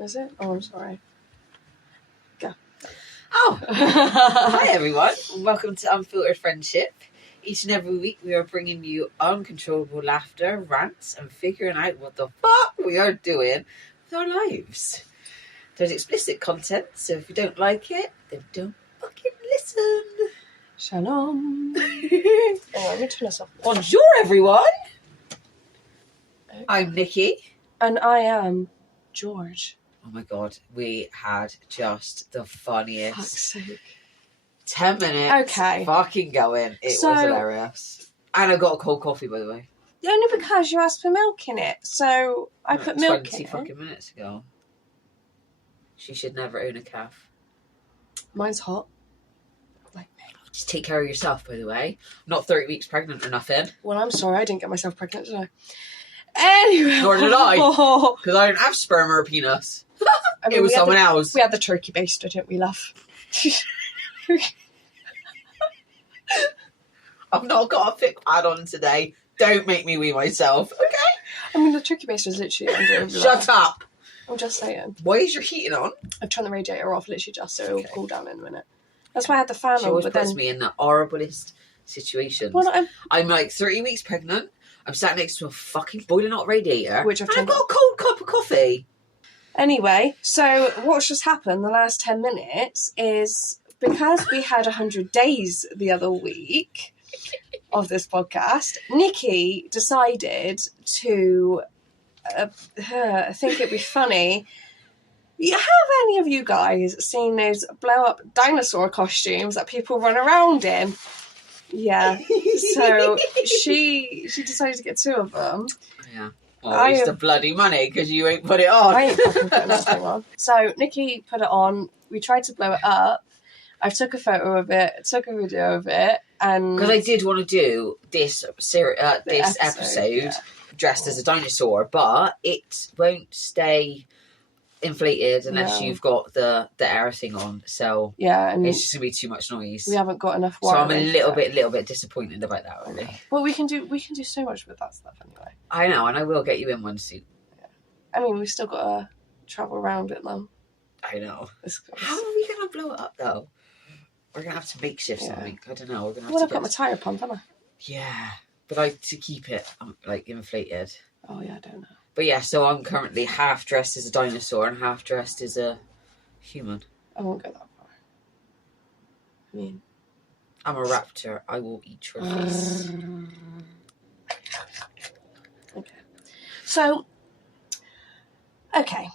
Is it? Oh, I'm sorry. Go. Oh, hi everyone. Welcome to Unfiltered Friendship. Each and every week we are bringing you uncontrollable laughter, rants, and figuring out what the fuck we are doing with our lives. There's explicit content, so if you don't like it, then don't fucking listen. Shalom. Oh, let me turn this off. Bonjour everyone. Okay. I'm Nikki. And I am George. Oh my god, we had just the funniest Fuck's sake. 10 minutes fucking going. It was hilarious. And I got a cold coffee, by the way. Only because you asked for milk in it. So I put milk in it. 20 fucking minutes ago. She should never own a calf. Mine's hot. Like me. Just take care of yourself, by the way. Not 30 weeks pregnant or nothing. Well, I'm sorry. I didn't get myself pregnant, did I? Anyway. Nor did I. Because I don't have sperm or a penis. I mean, it was someone else. We had the turkey baster, didn't we, love? I've not got a thick pad on today. Don't make me wee myself, okay? I mean, the turkey baster is literally under. Shut up. I'm just saying. Why is your heating on? I've turned the radiator off literally just so it'll cool down in a minute. That's why I had the fan on. She always puts me in the horriblest situations. Well, I'm like 30 weeks pregnant. I'm sat next to a fucking boiling hot radiator. Which I've got a cold cup of coffee. Anyway, so what's just happened the last 10 minutes is because we had 100 days the other week of this podcast, Nikki decided to think it'd be funny. Have any of you guys seen those blow-up dinosaur costumes that people run around in? Yeah. So she decided to get 2 of them. Yeah. Well, waste of bloody money because you ain't put it on. I ain't fucking putting that on. So Nikki put it on. We tried to blow it up. I took a photo of it, took a video of it, and because I did want to do this episode dressed as a dinosaur, but it won't stay inflated unless you've got the air thing on. So yeah, and it's just gonna be too much noise. We haven't got enough. So I'm a little bit disappointed about that, really. Well, we can do so much with that stuff anyway. I know, and I will get you in one soon. Yeah. I mean, we've still got to travel around it, though. I know. How are we gonna blow it up though? We're gonna have to makeshift something. I don't know. We're gonna have I've got my tyre pump, haven't I? Yeah, but to keep it like inflated. Oh yeah, I don't know. But yeah, so I'm currently half dressed as a dinosaur and half dressed as a human. I won't go that far. I mean, I'm a raptor. I will eat your face. Okay. So, okay.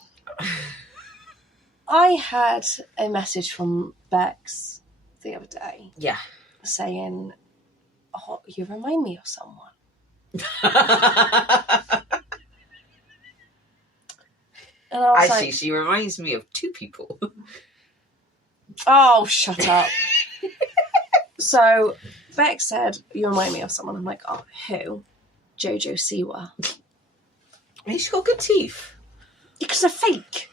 I had a message from Bex the other day. Yeah. Saying, "Oh, you remind me of someone." And I was actually, she reminds me of 2 people. Oh, shut up. So, Beck said, "You remind me of someone." I'm like, "Oh, who?" Jojo Siwa. She's got good teeth. Because they're fake.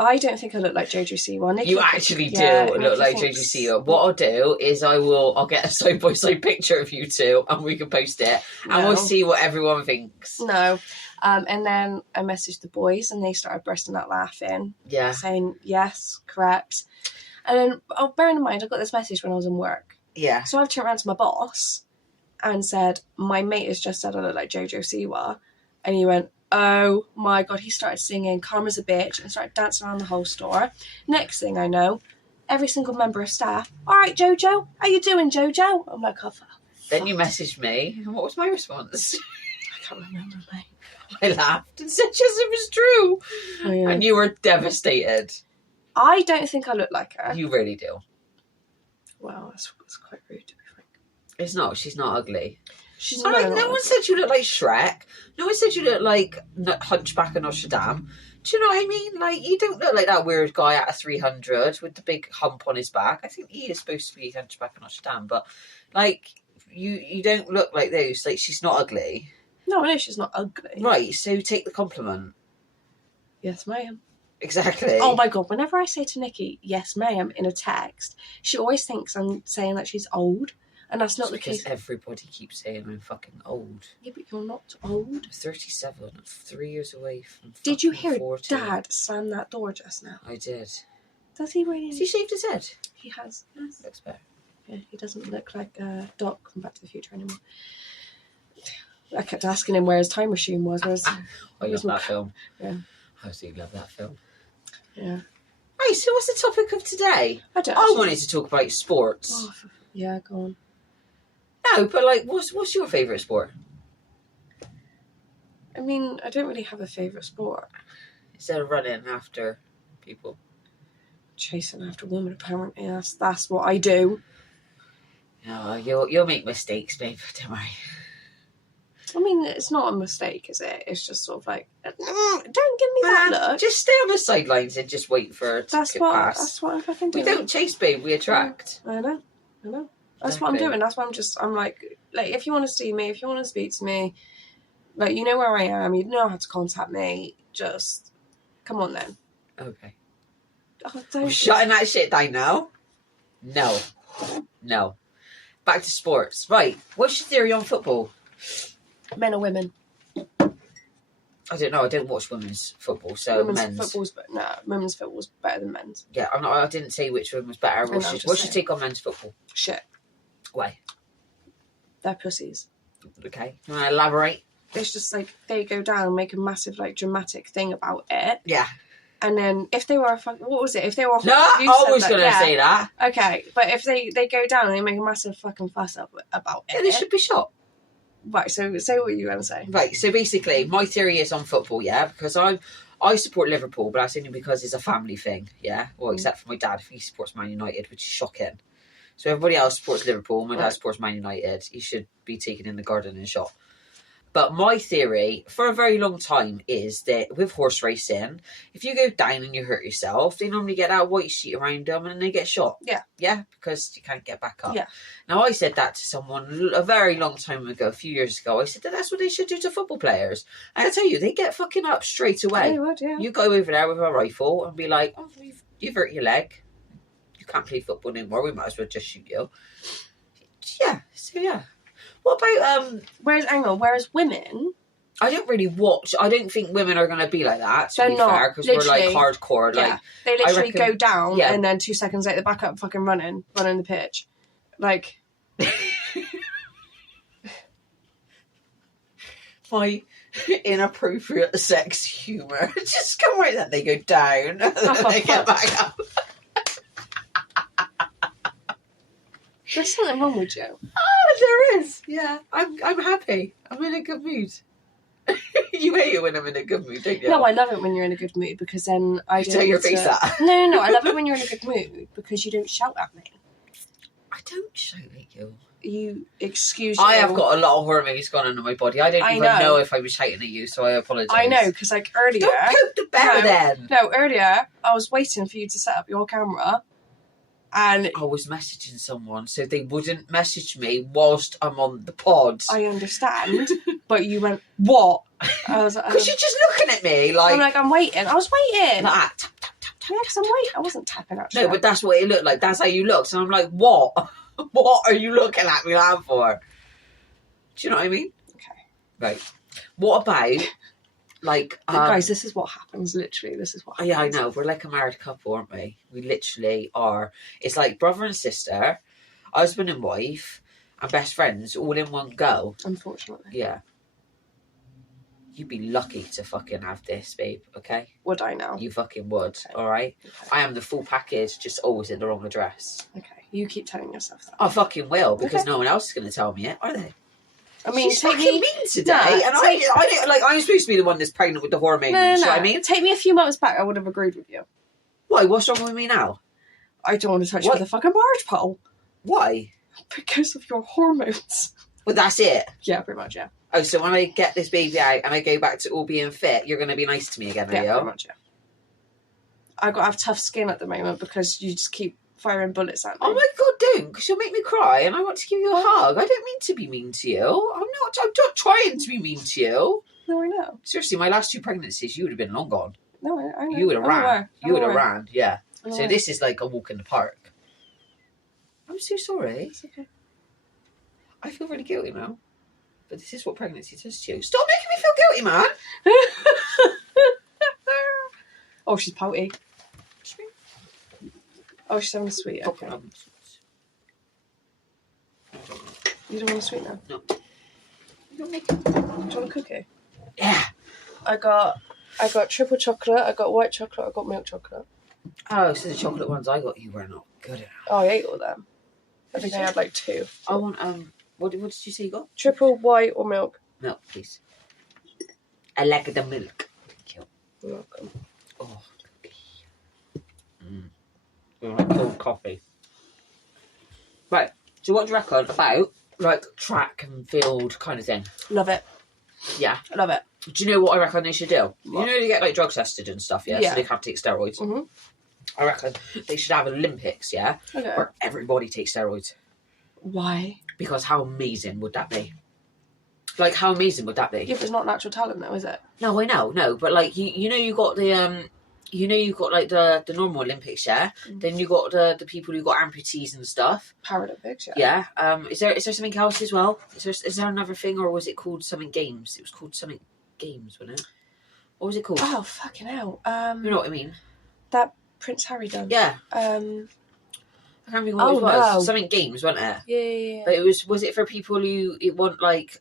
I don't think I look like Jojo Siwa. Nikki, you actually do look like Jojo Siwa. What I'll do is I'll get a side-by-side picture of you 2 and we can post it and we'll see what everyone thinks. No. And then I messaged the boys and they started bursting out laughing. Yeah. Saying, yes, correct. And then, bearing in mind, I got this message when I was in work. Yeah. So I've turned around to my boss and said, "My mate has just said I look like Jojo Siwa." And he went, "Oh my God." He started singing "Karma's a Bitch" and started dancing around the whole store. Next thing I know, every single member of staff, "All right, Jojo, how you doing, Jojo?" I'm like, "Oh, Then you messaged me. And what was my response? I can't remember, mate. I laughed and said, "Yes, it was true." Oh, yeah. And you were devastated. I don't think I look like her. You really do. Well, that's quite rude, to be frank. It's not. She's not ugly. She's no one said you look like Shrek. No one said you look like Hunchback of Notre Dame. Do you know what I mean? Like, you don't look like that weird guy out of 300 with the big hump on his back. I think he is supposed to be Hunchback of Notre Dame, but like, you don't look like those. Like, she's not ugly. No, I know she's not ugly. Right, so take the compliment. Yes, ma'am. Exactly. Oh my God, whenever I say to Nikki, "Yes, ma'am," in a text, she always thinks I'm saying that she's old. And that's not It's the because case. everybody keeps saying I'm fucking old. Yeah, but you're not old. I'm 37. I'm 3 years away from Did you fucking hear 40. Dad slam that door just now? I did. Does he really? Has he shaved his head? He has. Yes. Looks better. Yeah, he doesn't look like Doc from Back to the Future anymore. I kept asking him where his time machine was. I love that film. Yeah. I do love that film. Yeah. Right, so what's the topic of today? I wanted to talk about sports. Oh, yeah, go on. No, but like, what's your favourite sport? I mean, I don't really have a favourite sport. Instead of running after people. Chasing after women, apparently. That's what I do. No, you'll make mistakes, babe. Don't worry. I mean, it's not a mistake, is it? It's just sort of like, don't give me that look. Just stay on the sidelines and just wait for it to pass. That's what I'm fucking doing. We don't chase, babe. We attract. I know. That's what I'm doing. That's why I'm like, if you want to see me, if you want to speak to me, like, you know where I am, you know how to contact me, just come on then. Okay. Oh, I'm shutting that shit down now. No. Back to sports. Right. What's your theory on football? Men or women? I don't know. I don't watch women's football, so men's. Women's football's better than men's. Yeah, I didn't say which one was better. What's your take on men's football? Shit. Why? They're pussies. Okay. You want to elaborate? It's just like they go down and make a massive like dramatic thing about it. Yeah. And then if they were what was it? If they were no, I was going to say that. Okay, but if they go down and they make a massive fucking fuss up about it, they should be shot. Right. So say what you were going to say. Right. So basically, my theory is on football. Yeah, because I support Liverpool, but that's only because it's a family thing. Yeah. Well, except for my dad, he supports Man United, which is shocking. So everybody else supports Liverpool. My dad supports Man United. He should be taken in the garden and shot. But my theory, for a very long time, is that with horse racing, if you go down and you hurt yourself, they normally get that white sheet around them and they get shot. Yeah. Yeah, because you can't get back up. Yeah. Now, I said that to someone a very long time ago, a few years ago. I said that's what they should do to football players. And I tell you, they get fucking up straight away. They would, yeah. You go over there with a rifle and be like, oh, you've hurt your leg. You can't play football anymore. We might as well just shoot you. Yeah, so yeah. What about whereas women, I don't really watch. I don't think women are going to be like that. To be fair, because we're like hardcore. Yeah, like they literally go down and then 2 seconds later, back up, fucking running the pitch, like. My inappropriate sex humour just come right then. They go down and then they get back up. There's something wrong with you. Oh, there is. Yeah, I'm happy. I'm in a good mood. You hate it when I'm in a good mood, don't you? No, I love it when you're in a good mood because then I don't. Tell your face that. No. I love it when you're in a good mood because you don't shout at me. I don't shout at you. You excuse. I have got a lot of hormones going on in my body. I don't even know if I was shouting at you, so I apologise. I know because like earlier. Don't poke the bear then. No, earlier I was waiting for you to set up your camera. And I was messaging someone so they wouldn't message me whilst I'm on the pod. I understand, but you went, what? I was like, because you're just looking at me like... I'm like, I'm waiting. I was waiting. Like, tap, tap, tap, tap. Yeah, because I'm waiting. I wasn't tapping actually. No, but that's what it looked like. That's how you looked. And I'm like, what? What are you looking at me like for? Do you know what I mean? Okay. Right. What about... Like guys, this is what happens. Literally, this is what happens. Yeah, I know. We're like a married couple, aren't we? We literally are. It's like brother and sister, husband and wife, and best friends all in one go. Unfortunately. Yeah. You'd be lucky to fucking have this, babe. Okay. Would I now? You fucking would. Okay. All right. Okay. I am the full package, just always in the wrong address. Okay. You keep telling yourself that. I fucking will because no one else is going to tell me it, are they? I mean, she's fucking mean today, and I don't, like, I'm supposed to be the one that's pregnant with the hormones. No. You know what I mean? Take me a few months back, I would have agreed with you. Why? What's wrong with me now? I don't want to touch you with a fucking barge pole. Why? Because of your hormones. Well, that's it. Yeah, pretty much. Yeah. Oh, so when I get this baby out and I go back to all being fit, you're going to be nice to me again, are you? Yeah, pretty much. Yeah. I got to have tough skin at the moment because you just keep firing bullets at me. Oh my god, don't, because you'll make me cry and I want to give you a hug. I don't mean to be mean to you. I'm not trying to be mean to you. No, I know. Seriously, my last 2 pregnancies, you would have been long gone. No, I know. You would have ran. You would have ran, yeah. I'm So aware. this is like a walk in the park. I'm so sorry. It's okay. I feel really guilty now. But this is what pregnancy does to you. Stop making me feel guilty, man. Oh, she's pouty. Oh, she's having a sweet. Okay. You don't want a sweet now? No. You don't make it. Do you want a cookie? Yeah. I got triple chocolate, I got white chocolate, I got milk chocolate. Oh, so the chocolate ones I got you were not good enough. Oh, I ate all them. I think I had like 2. I want, what did you say you got? Triple white or milk? Milk, please. I like the milk. Thank you. You're welcome. Oh, like cold coffee. Right, so what do you reckon about, like, track and field kind of thing? Love it. Yeah. I love it. Do you know what I reckon they should do? What? You know they get, like, drug tested and stuff, yeah? Yeah. So they can't take steroids. Mm-hmm. I reckon they should have Olympics, yeah? Okay. Where everybody takes steroids. Why? Because how amazing would that be? Like, how amazing would that be? Yeah, but it's not natural talent though, is it? No, I know, no, but like you know you got the you got like the normal Olympics, yeah. Then you got the people who got amputees and stuff. Paralympics, yeah. Yeah. Is there something else as well? Is there another thing, or was it called something games? It was called something games, wasn't it? What was it called? Oh fucking hell! You know what I mean? That Prince Harry done. Yeah. I can't remember what it was. No. Something games, wasn't it? Yeah. But was it for people who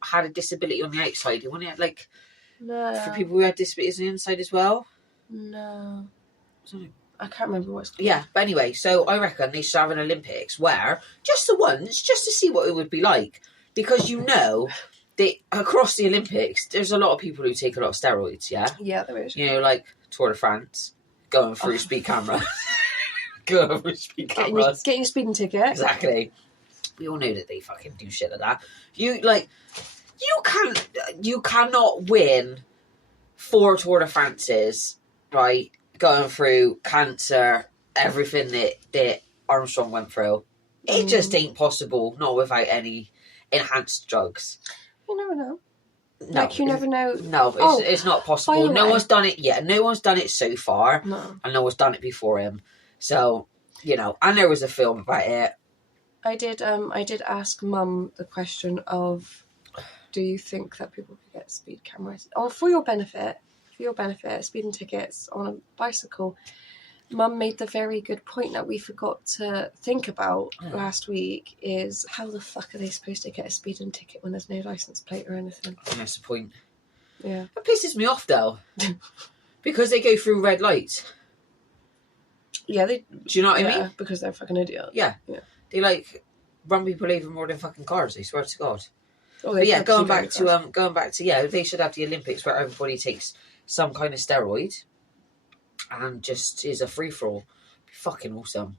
had a disability on the outside? It wasn't like No. for people who had disabilities on the inside as well? No. Something. I can't remember what it's called. Yeah, but anyway, so I reckon they should have an Olympics where, just the once, just to see what it would be like. Because you know that across the Olympics, there's a lot of people who take a lot of steroids, yeah? Yeah, there is. You know, like Tour de France, going through speed camera. Going through speed cameras. Getting your speeding ticket. Exactly. We all know that they fucking do shit like that. You cannot win 4 Tour de France's, right? Going through cancer, everything that Armstrong went through. It just ain't possible, not without any enhanced drugs. You never know. No, Like, you never know. No, it's not possible. No one's done it yet. No one's done it so far. No. And no one's done it before him. So, you know, and there was a film about it. I did ask Mum the question of, do you think that people could get speed cameras? Oh, for your benefit, speeding tickets on a bicycle. Mum made the very good point that we forgot to think about last week is how the fuck are they supposed to get a speeding ticket when there's no licence plate or anything? And that's the point. Yeah. It pisses me off, though. Because they go through red lights. Yeah, they... Do you know what I mean? Because they're fucking idiots. Yeah. They, like, run people over more than fucking cars, I swear to God. Oh, but yeah, going back to, yeah, they should have the Olympics where everybody takes some kind of steroid and just is a free-for-all. Be fucking awesome.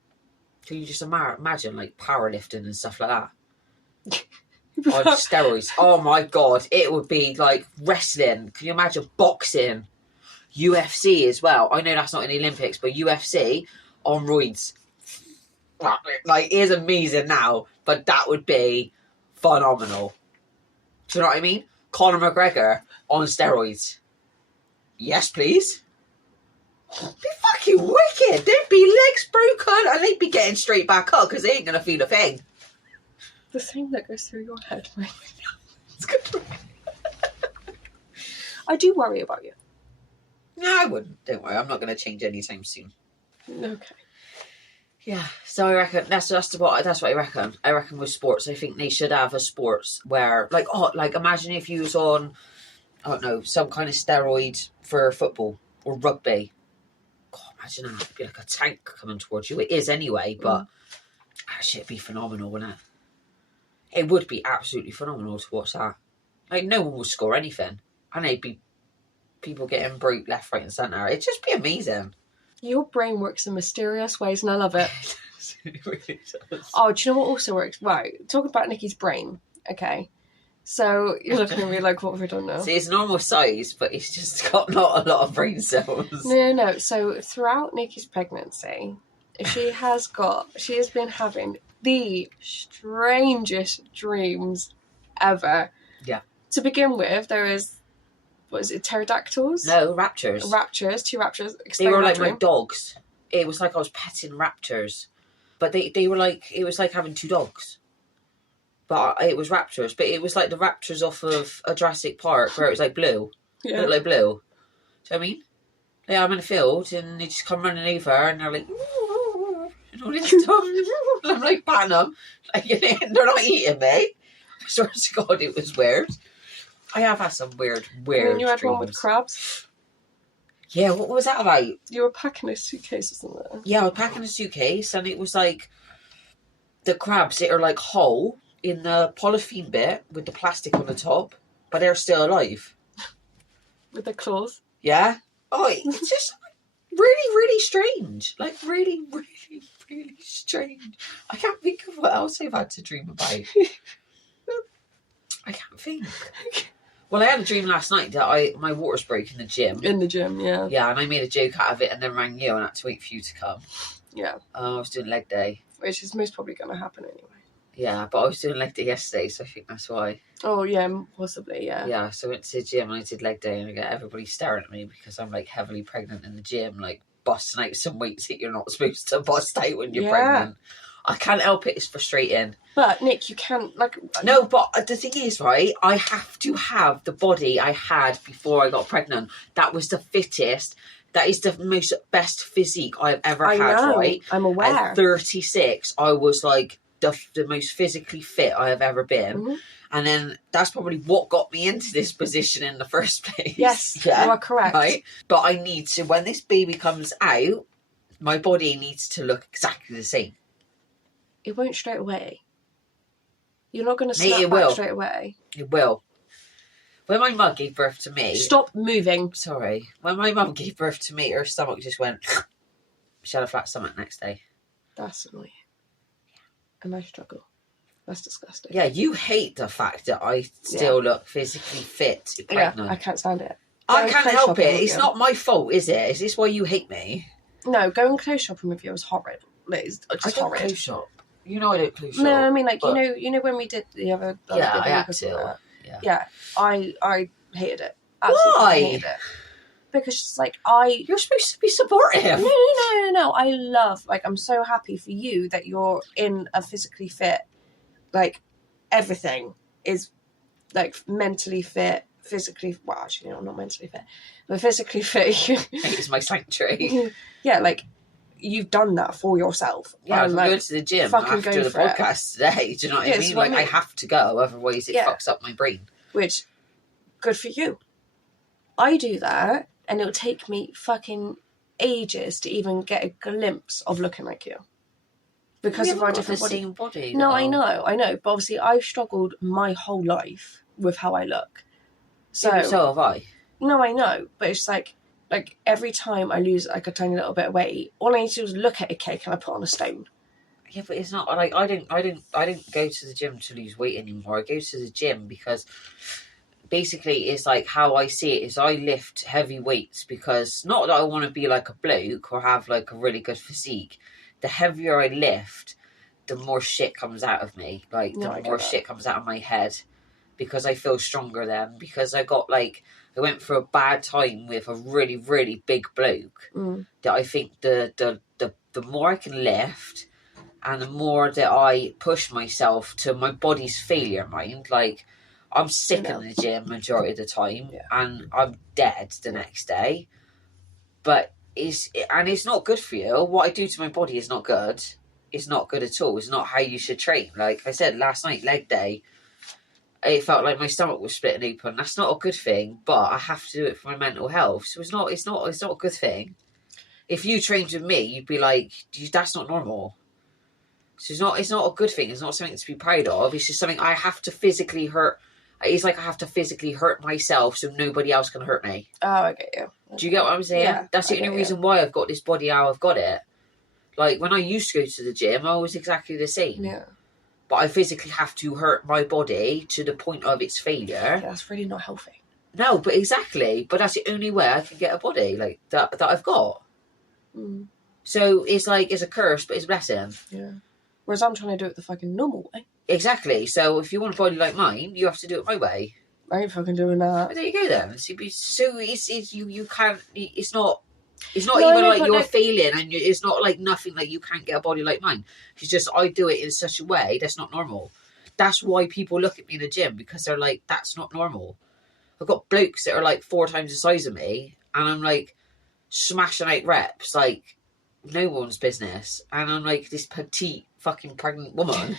Can you just imagine, like, powerlifting and stuff like that? On steroids. Oh, my God. It would be, like, wrestling. Can you imagine boxing? UFC as well. I know that's not in the Olympics, but UFC on roids. Like, it is amazing now, but that would be phenomenal. Do you know what I mean? Conor McGregor on steroids. Yes, please. Be fucking wicked. They'd be legs broken and they'd be getting straight back up because they ain't going to feel a thing. The thing that goes through your head, right? It's good. I do worry about you. No, I wouldn't. Don't worry. I'm not going to change anytime soon. Okay. Yeah, so I reckon that's what I reckon. I reckon with sports, I think they should have a sports where, like, imagine if you was on, I don't know, some kind of steroid for football or rugby. God, imagine that. It'd be like a tank coming towards you. It is anyway, but it'd be phenomenal, wouldn't it? It would be absolutely phenomenal to watch that. Like, no one would score anything, and they'd be people getting broke left, right, and centre. It'd just be amazing. Your brain works in mysterious ways, and I love it. It really does. Oh, do you know what also works? Right, talking about Nikki's brain. Okay, so you're looking at me like, what have we done now? See, it's normal size, but it's just got not a lot of brain cells. No. So throughout Nikki's pregnancy, she has been having the strangest dreams ever. Yeah. To begin with, there is, what is it, pterodactyls? No, raptors. Two raptors. They were like my dogs. It was like I was petting raptors. But they were like, it was like having 2 dogs. But it was raptors. But it was like the raptors off of a Jurassic Park where it was like blue. Yeah. Looked like blue. Do you know what I mean? Yeah, I'm in a field and they just come running over and they're like, and all this stuff. And I'm like, patting them. Like, they're not eating me. I swear to God, it was weird. I have had some weird And you had dreams. one with crabs. Yeah, what was that about? You were packing a suitcase or something. Yeah, I was packing a suitcase and it was like the crabs that are like whole in the polythene bit with the plastic on the top, but they're still alive. With their claws. Yeah. Oh, it's just really, really strange. Like, really, really, really strange. I can't think of what else I've had to dream about. I can't think. Well, I had a dream last night that my water's broke in the gym. In the gym, yeah. Yeah, and I made a joke out of it and then rang you and had to wait for you to come. Yeah. I was doing leg day. Which is most probably going to happen anyway. Yeah, but I was doing leg day yesterday, so I think that's why. Oh, yeah, possibly, yeah. Yeah, so I went to the gym and I did leg day and I got everybody staring at me because I'm like heavily pregnant in the gym, like busting out some weights that you're not supposed to bust out when you're pregnant. I can't help it, it's frustrating. But, Nick, you can't, like... No, but the thing is, right, I have to have the body I had before I got pregnant. That was the fittest. That is the most best physique I've ever had, right? I'm aware. At 36, I was like the most physically fit I have ever been. Mm-hmm. And then that's probably what got me into this position in the first place. Yes, yeah, you are correct. Right? But I need to, when this baby comes out, my body needs to look exactly the same. It won't straight away. You're not going to snap back straight away. It will. When my mum gave birth to me... Stop moving. Sorry. When my mum gave birth to me, her stomach just went... She had a flat stomach next day. That's annoying. And I struggle. That's disgusting. Yeah, you hate the fact that I still look physically fit pregnant. Yeah, I can't stand it. I can't help it. It's not my fault, is it? Is this why you hate me? No, going clothes shopping with you was horrid. It's just I don't horrid. clothes shop. You know I don't clothes shop. No, I mean, like, you know when we did the other... Yeah, I had to. Yeah, I hated it. Absolutely Why? hated it. Because it's like, You're supposed to be supportive. No. I love, like, I'm so happy for you that you're in a physically fit, like, everything is, like, mentally fit, physically, well, actually, no, not mentally fit, but physically fit. It's my sanctuary. Yeah, like, you've done that for yourself. Yeah, I'm like, going to the gym after the podcast today. Do you know what I mean? Like, I have to go, otherwise it fucks up my brain. Which, good for you. I do that, and it'll take me fucking ages to even get a glimpse of looking like you. Because of our different body. No, I know. But obviously I've struggled my whole life with how I look. So have I. No, I know. But it's like every time I lose like a tiny little bit of weight, all I need to do is look at a cake and I put on a stone. Yeah, but it's not like I didn't go to the gym to lose weight anymore. I go to the gym because basically it's like how I see it is I lift heavy weights because not that I want to be like a bloke or have like a really good physique. The heavier I lift, the more shit comes out of me. Like the more shit comes out of my head because I feel stronger then. Because I went through a bad time with a really, really big bloke. That I think the more I can lift and the more that I push myself to my body's failure mind, like I'm sick in the gym majority of the time and I'm dead the next day. But it's not good for you. What I do to my body is not good. It's not good at all. It's not how you should train. Like I said last night, leg day, it felt like my stomach was splitting open. That's not a good thing, but I have to do it for my mental health. So it's not a good thing. If you trained with me, you'd be like, that's not normal. So it's not a good thing. It's not something to be proud of. It's just something I have to physically hurt. It's like I have to physically hurt myself so nobody else can hurt me. Oh, I get you. Do you get what I'm saying? Yeah, that's the only reason why I've got this body how I've got it. Like, when I used to go to the gym, I was exactly the same. Yeah. But I physically have to hurt my body to the point of its failure. Yeah, that's really not healthy. No, but exactly. But that's the only way I can get a body like that I've got. So it's like, it's a curse, but it's a blessing. Yeah. Whereas I'm trying to do it the fucking normal way. Exactly. So if you want a body like mine, you have to do it my way. I ain't fucking doing that. But there you go then. You can't. It's not even like you're failing, and it's not like nothing like you can't get a body like mine. It's just I do it in such a way that's not normal. that's why people look at me in the gym, because they're like, that's not normal. I've got blokes that are like 4 times the size of me, and I'm like smashing out reps like no one's business, and I'm like this petite fucking pregnant woman.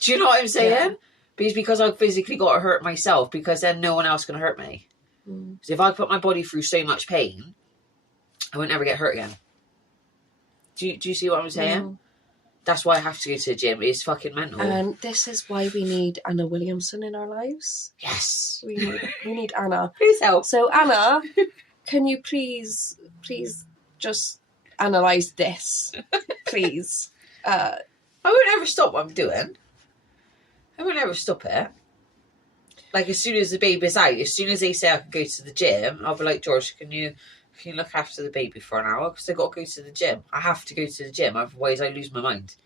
Do you know what I'm saying? Yeah. But it's because I've physically got to hurt myself, because then no one else can hurt me. Because if I put my body through so much pain, I won't ever get hurt again. Do you see what I'm saying? That's why I have to go to the gym. It's fucking mental. And this is why we need Anna Williamson in our lives. Yes. We need Anna. Please help. So Anna, can you please just analyse this, please? I won't ever stop what I'm doing. I won't ever stop it. Like, as soon as the baby's out, as soon as they say I can go to the gym, I'll be like, George, can you look after the baby for an hour? Because I've got to go to the gym. I have to go to the gym, otherwise I lose my mind.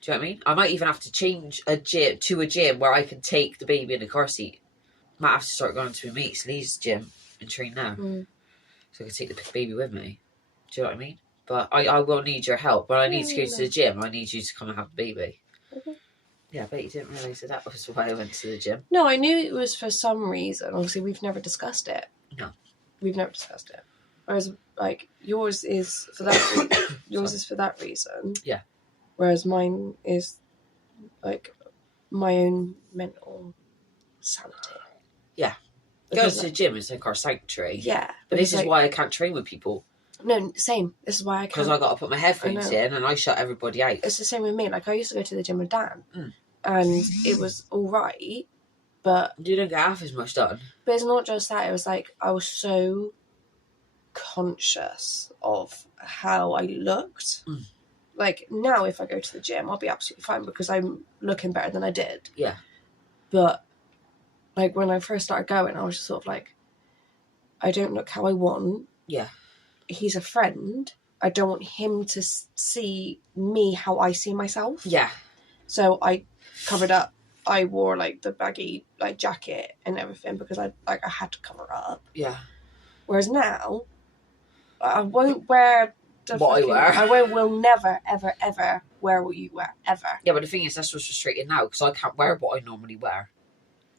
Do you know what I mean? I might even have to change a gym where I can take the baby in the car seat. Might have to start going to my mate's Lee's gym and train there. So I can take the baby with me. Do you know what I mean? But I will need your help. When I need to go to the gym, I need you to come and have the baby. Okay. Yeah, I bet you didn't realise that was why I went to the gym. No, I knew it was for some reason. Obviously, we've never discussed it. No. We've never discussed it. Whereas, like, yours is for that yours is for that reason. Yeah. Whereas mine is, like, my own mental sanity. Yeah. Going to the gym is like our sanctuary. Yeah. But this is why I can't train with people. No, same. This is why I can't. Because I got to put my headphones in and I shut everybody out. It's the same with me. Like, I used to go to the gym with Dan. And it was all right, but... You don't get half as much done. But it's not just that. It was like, I was so conscious of how I looked. Like, now if I go to the gym, I'll be absolutely fine because I'm looking better than I did. Yeah. But, like, when I first started going, I was just sort of like, I don't look how I want. Yeah. He's a friend. I don't want him to see me how I see myself. Yeah. So I covered up. I wore, like, the baggy, like, jacket and everything because I had to cover up. Yeah. Whereas now, I won't wear what I wear. I will never, ever, ever wear what you wear, ever. Yeah, but the thing is, that's what's frustrating now, because I can't wear what I normally wear.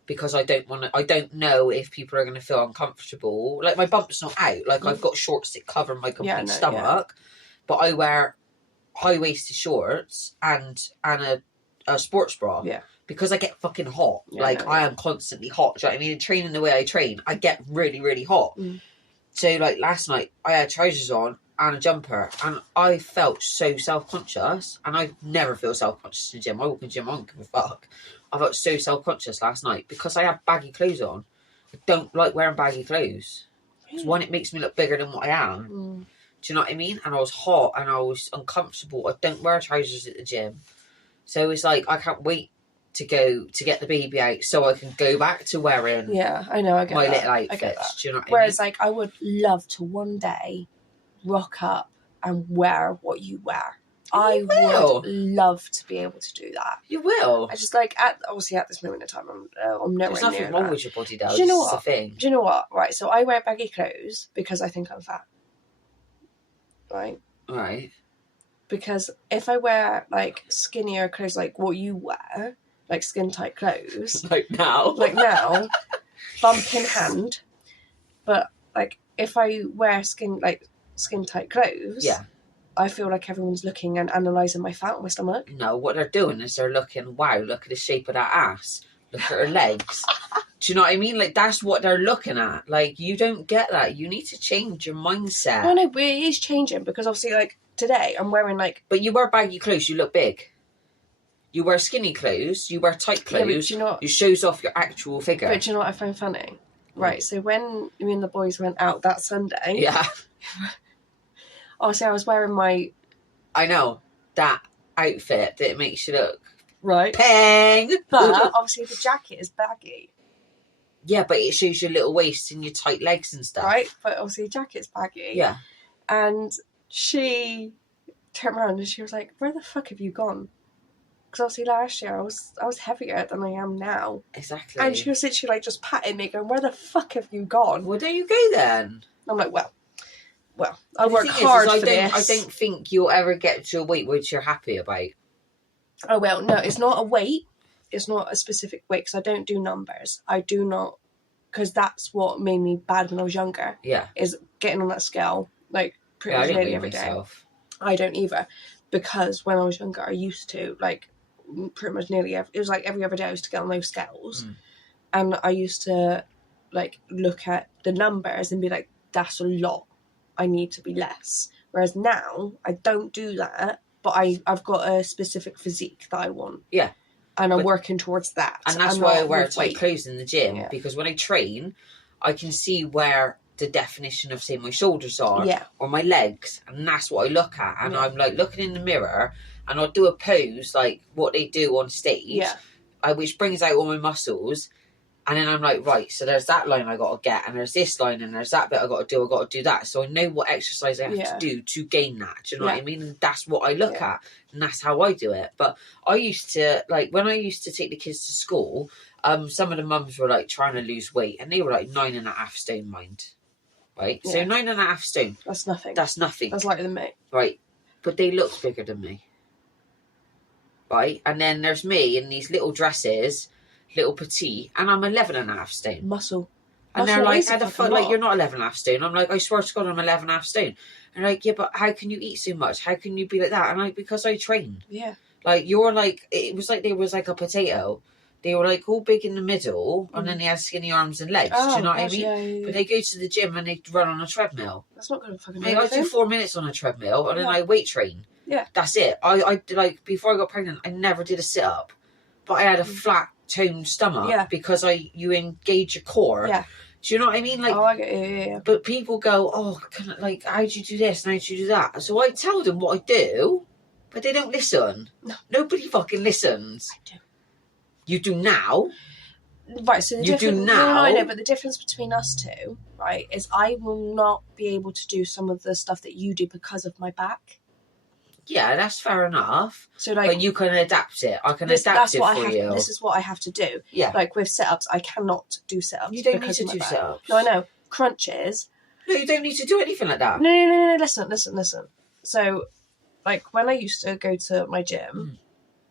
Because I don't know if people are going to feel uncomfortable. Like, my bump's not out. Like, I've got shorts that cover my complete stomach. But I wear high-waisted shorts and a sports bra. Yeah. Because I get fucking hot. Yeah, I am constantly hot. Do you know what I mean? And training the way I train, I get really, really hot. So, like, last night, I had trousers on and a jumper, and I felt so self-conscious, and I never feel self-conscious in the gym. I walk in the gym, I don't give a fuck. I felt so self-conscious last night because I had baggy clothes on. I don't like wearing baggy clothes. Because one, it makes me look bigger than what I am. Do you know what I mean? And I was hot and I was uncomfortable. I don't wear trousers at the gym. So it's like, I can't wait to go to get the baby out so I can go back to wearing I know, I get my that. little outfits. I get that. Do you know what Whereas, I mean? like, I would love to one day rock up and wear what you wear. I would love to be able to do that. You will. I just, like, obviously at this moment in time, I'm nowhere near There's nothing wrong with your body, though. Do you know what? what? The thing. Do you know what? Right, so I wear baggy clothes because I think I'm fat. Right? Right. Because if I wear, like, skinnier clothes, like what you wear, like skin-tight clothes... Like now, bump in hand. But, like, if I wear skin-tight clothes... Yeah. I feel like everyone's looking and analysing my fat on my stomach. No, what they're doing is they're looking, wow, look at the shape of that ass. Look at her legs. Do you know what I mean? Like, that's what they're looking at. Like, you don't get that. You need to change your mindset. No, but it is changing because obviously, like, today I'm wearing, like... But you wear baggy clothes, you look big. You wear skinny clothes, you wear tight clothes, it shows off your actual figure. But do you know what I find funny? Right, so when me and the boys went out that Sunday... Yeah. Obviously, I was wearing my... I know. That outfit that makes you look... Right. Pang! But, obviously, the jacket is baggy. Yeah, but it shows your little waist and your tight legs and stuff. Right? But, obviously, the jacket's baggy. Yeah. And she turned around and she was like, where the fuck have you gone? Because, obviously, last year I was heavier than I am now. Exactly. And she was literally, like, just patting me, going, where the fuck have you gone? Well, there you go, then. I'm like, well, I work hard for this. I don't think you'll ever get to a weight which you're happy about. Oh, well, no, it's not a weight. it's not a specific weight, because I don't do numbers. I do not, because that's what made me bad when I was younger. Yeah. Is getting on that scale, like, pretty much nearly every day. I don't either. Because when I was younger, I used to, like, pretty much nearly it was like every other day I used to get on those scales. And I used to, like, look at the numbers and be like, that's a lot. I need to be less. Whereas now, I don't do that, but I've got a specific physique that I want. Yeah. And I'm working towards that. And that's why I wear tight clothes in the gym, because when I train, I can see where the definition of, say, my shoulders are, or my legs, and that's what I look at. And I'm, like, looking in the mirror, and I'll do a pose, like, what they do on stage, which brings out all my muscles. And then I'm like, right, so there's that line I got to get, and there's this line, and there's that bit I got to do that. So I know what exercise I have to do to gain that. Do you know what I mean? And that's what I look at, and that's how I do it. But I used to, like, when I used to take the kids to school, some of the mums were, like, trying to lose weight, and they were, like, 9.5 stone, mind. Right? So 9.5 stone. That's nothing. That's nothing. That's lighter than me. Right. But they looked bigger than me. Right? And then there's me in these little dresses, little petite, and I'm 11.5 stone. Muscle. And they're like, how the fuck, like, you're not 11.5 stone. I'm like, I swear to God, I'm 11.5 stone. And like, yeah, but how can you eat so much? How can you be like that? And like, because I train. Yeah. Like, you're like, it was like there was like a potato. They were like all big in the middle, and then they had skinny arms and legs. Do you know what I mean? Yeah. But they go to the gym and they run on a treadmill. That's not going to fucking I do 4 minutes on a treadmill, and then I weight train. Yeah. That's it. I like, before I got pregnant, I never did a sit up, but I had a flat toned stomach because you engage your core. Yeah. Do you know what I mean? Like, I get it. Yeah. But people go, oh, like, how do you do this and how do you do that? So I tell them what I do, but they don't listen. No. Nobody fucking listens. I do. You do now. Right, so you do now. No, I know, but the difference between us two, right, is I will not be able to do some of the stuff that you do because of my back. Yeah, that's fair enough. So, like, but you can adapt it. I can adapt it for you. This is what I have to do. Yeah. Like, with sit-ups, I cannot do sit-ups. You don't need to do sit-ups. No, I know. Crunches. No, you don't need to do anything like that. No. Listen. So, like, when I used to go to my gym,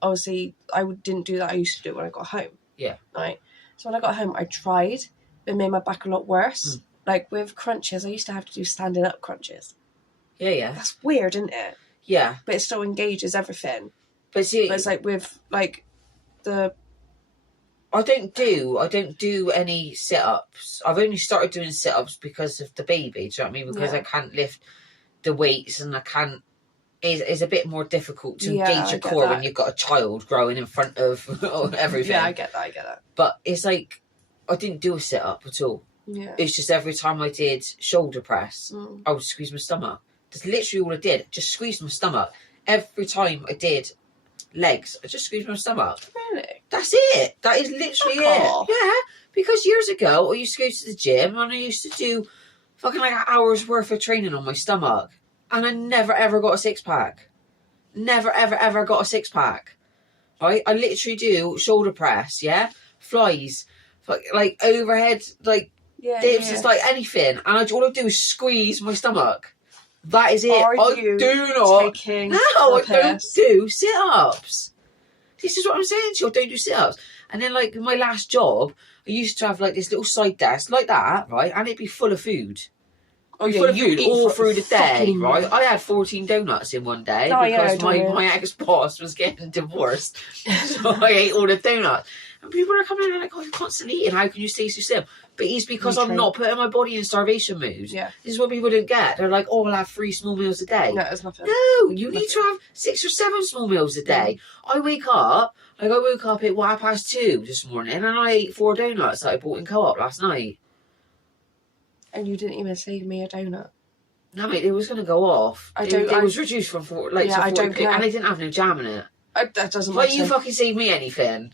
obviously, I didn't do that. I used to do it when I got home. Yeah. Right? So when I got home, I tried. It made my back a lot worse. Like, with crunches, I used to have to do standing up crunches. Yeah. That's weird, isn't it? Yeah. But it still engages everything. But see... But it's like with, like, the... I don't do any sit-ups. I've only started doing sit-ups because of the baby. Do you know what I mean? Because I can't lift the weights and I can't... It's a bit more difficult to engage your core when you've got a child growing in front of everything. Yeah, I get that. But it's like, I didn't do a sit-up at all. Yeah. It's just every time I did shoulder press, I would squeeze my stomach. That's literally all I did. Just squeeze my stomach. Every time I did legs, I just squeezed my stomach. Really? That's it. That is literally it. Yeah. Because years ago, I used to go to the gym and I used to do fucking like an hour's worth of training on my stomach. And I never, ever got a six-pack. Never, ever got a six-pack. Right? I literally do shoulder press, flies, like overhead, like dips, it's like anything. And all I do is squeeze my stomach. That is it. I do not do sit-ups. This is what I'm saying to you. I don't do sit-ups. And then, like, my last job, I used to have, like, this little side desk like that, right? And it'd be full of food. Full of food all through the day, right? I had 14 donuts in one day because my ex-boss was getting divorced. So I ate all the donuts. And people are coming in and like, oh, you're constantly eating. How can you stay so slim? But it's because I'm not putting my body in starvation mood. Yeah. This is what people don't get. They're like, oh, I'll have 3 small meals a day. No, it's nothing. No, you need to have 6 or 7 small meals a day. I woke up at 2:30 this morning and I ate 4 donuts that I bought in Co-op last night. And you didn't even save me a donut. No, mate, it was going to go off. It was reduced from 4, to 4, and I didn't have no jam in it. That doesn't matter. Why you fucking save me anything?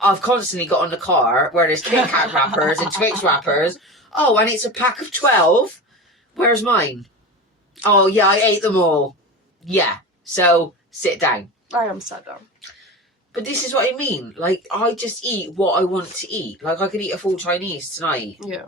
I've constantly got on the car where there's Kit Kat wrappers and Twix wrappers. Oh, and it's a pack of 12. Where's mine? Oh, yeah, I ate them all. Yeah, so sit down. I am sat down. But this is what I mean. Like, I just eat what I want to eat. Like, I could eat a full Chinese tonight. Yeah.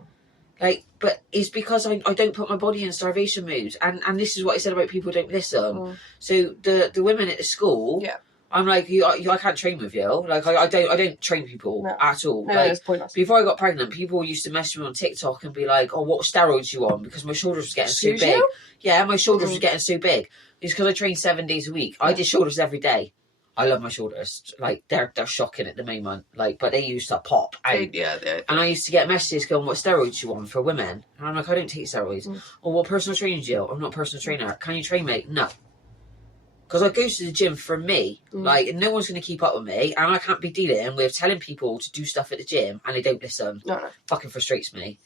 Like, but it's because I don't put my body in starvation mood. And this is what I said about people don't listen. So the women at the school I'm like, I can't train with you. Like, I don't train people at all. No, like, it's pointless. before I got pregnant, people used to message me on TikTok and be like, "Oh, what steroids you on?" Because my shoulders was getting so big. Yeah, my shoulders was getting so big. It's because I train 7 days a week. I did shoulders every day. I love my shoulders. Like, they're shocking at the moment. Like, but they used to pop out. And I used to get messages going, "What steroids you on for women?" And I'm like, "I don't take steroids." "Oh, what personal training do you? I'm not a personal trainer. Can you train me?" "No." Because I go to the gym for me. Like, and no one's going to keep up with me. And I can't be dealing with telling people to do stuff at the gym and they don't listen. No. Fucking frustrates me.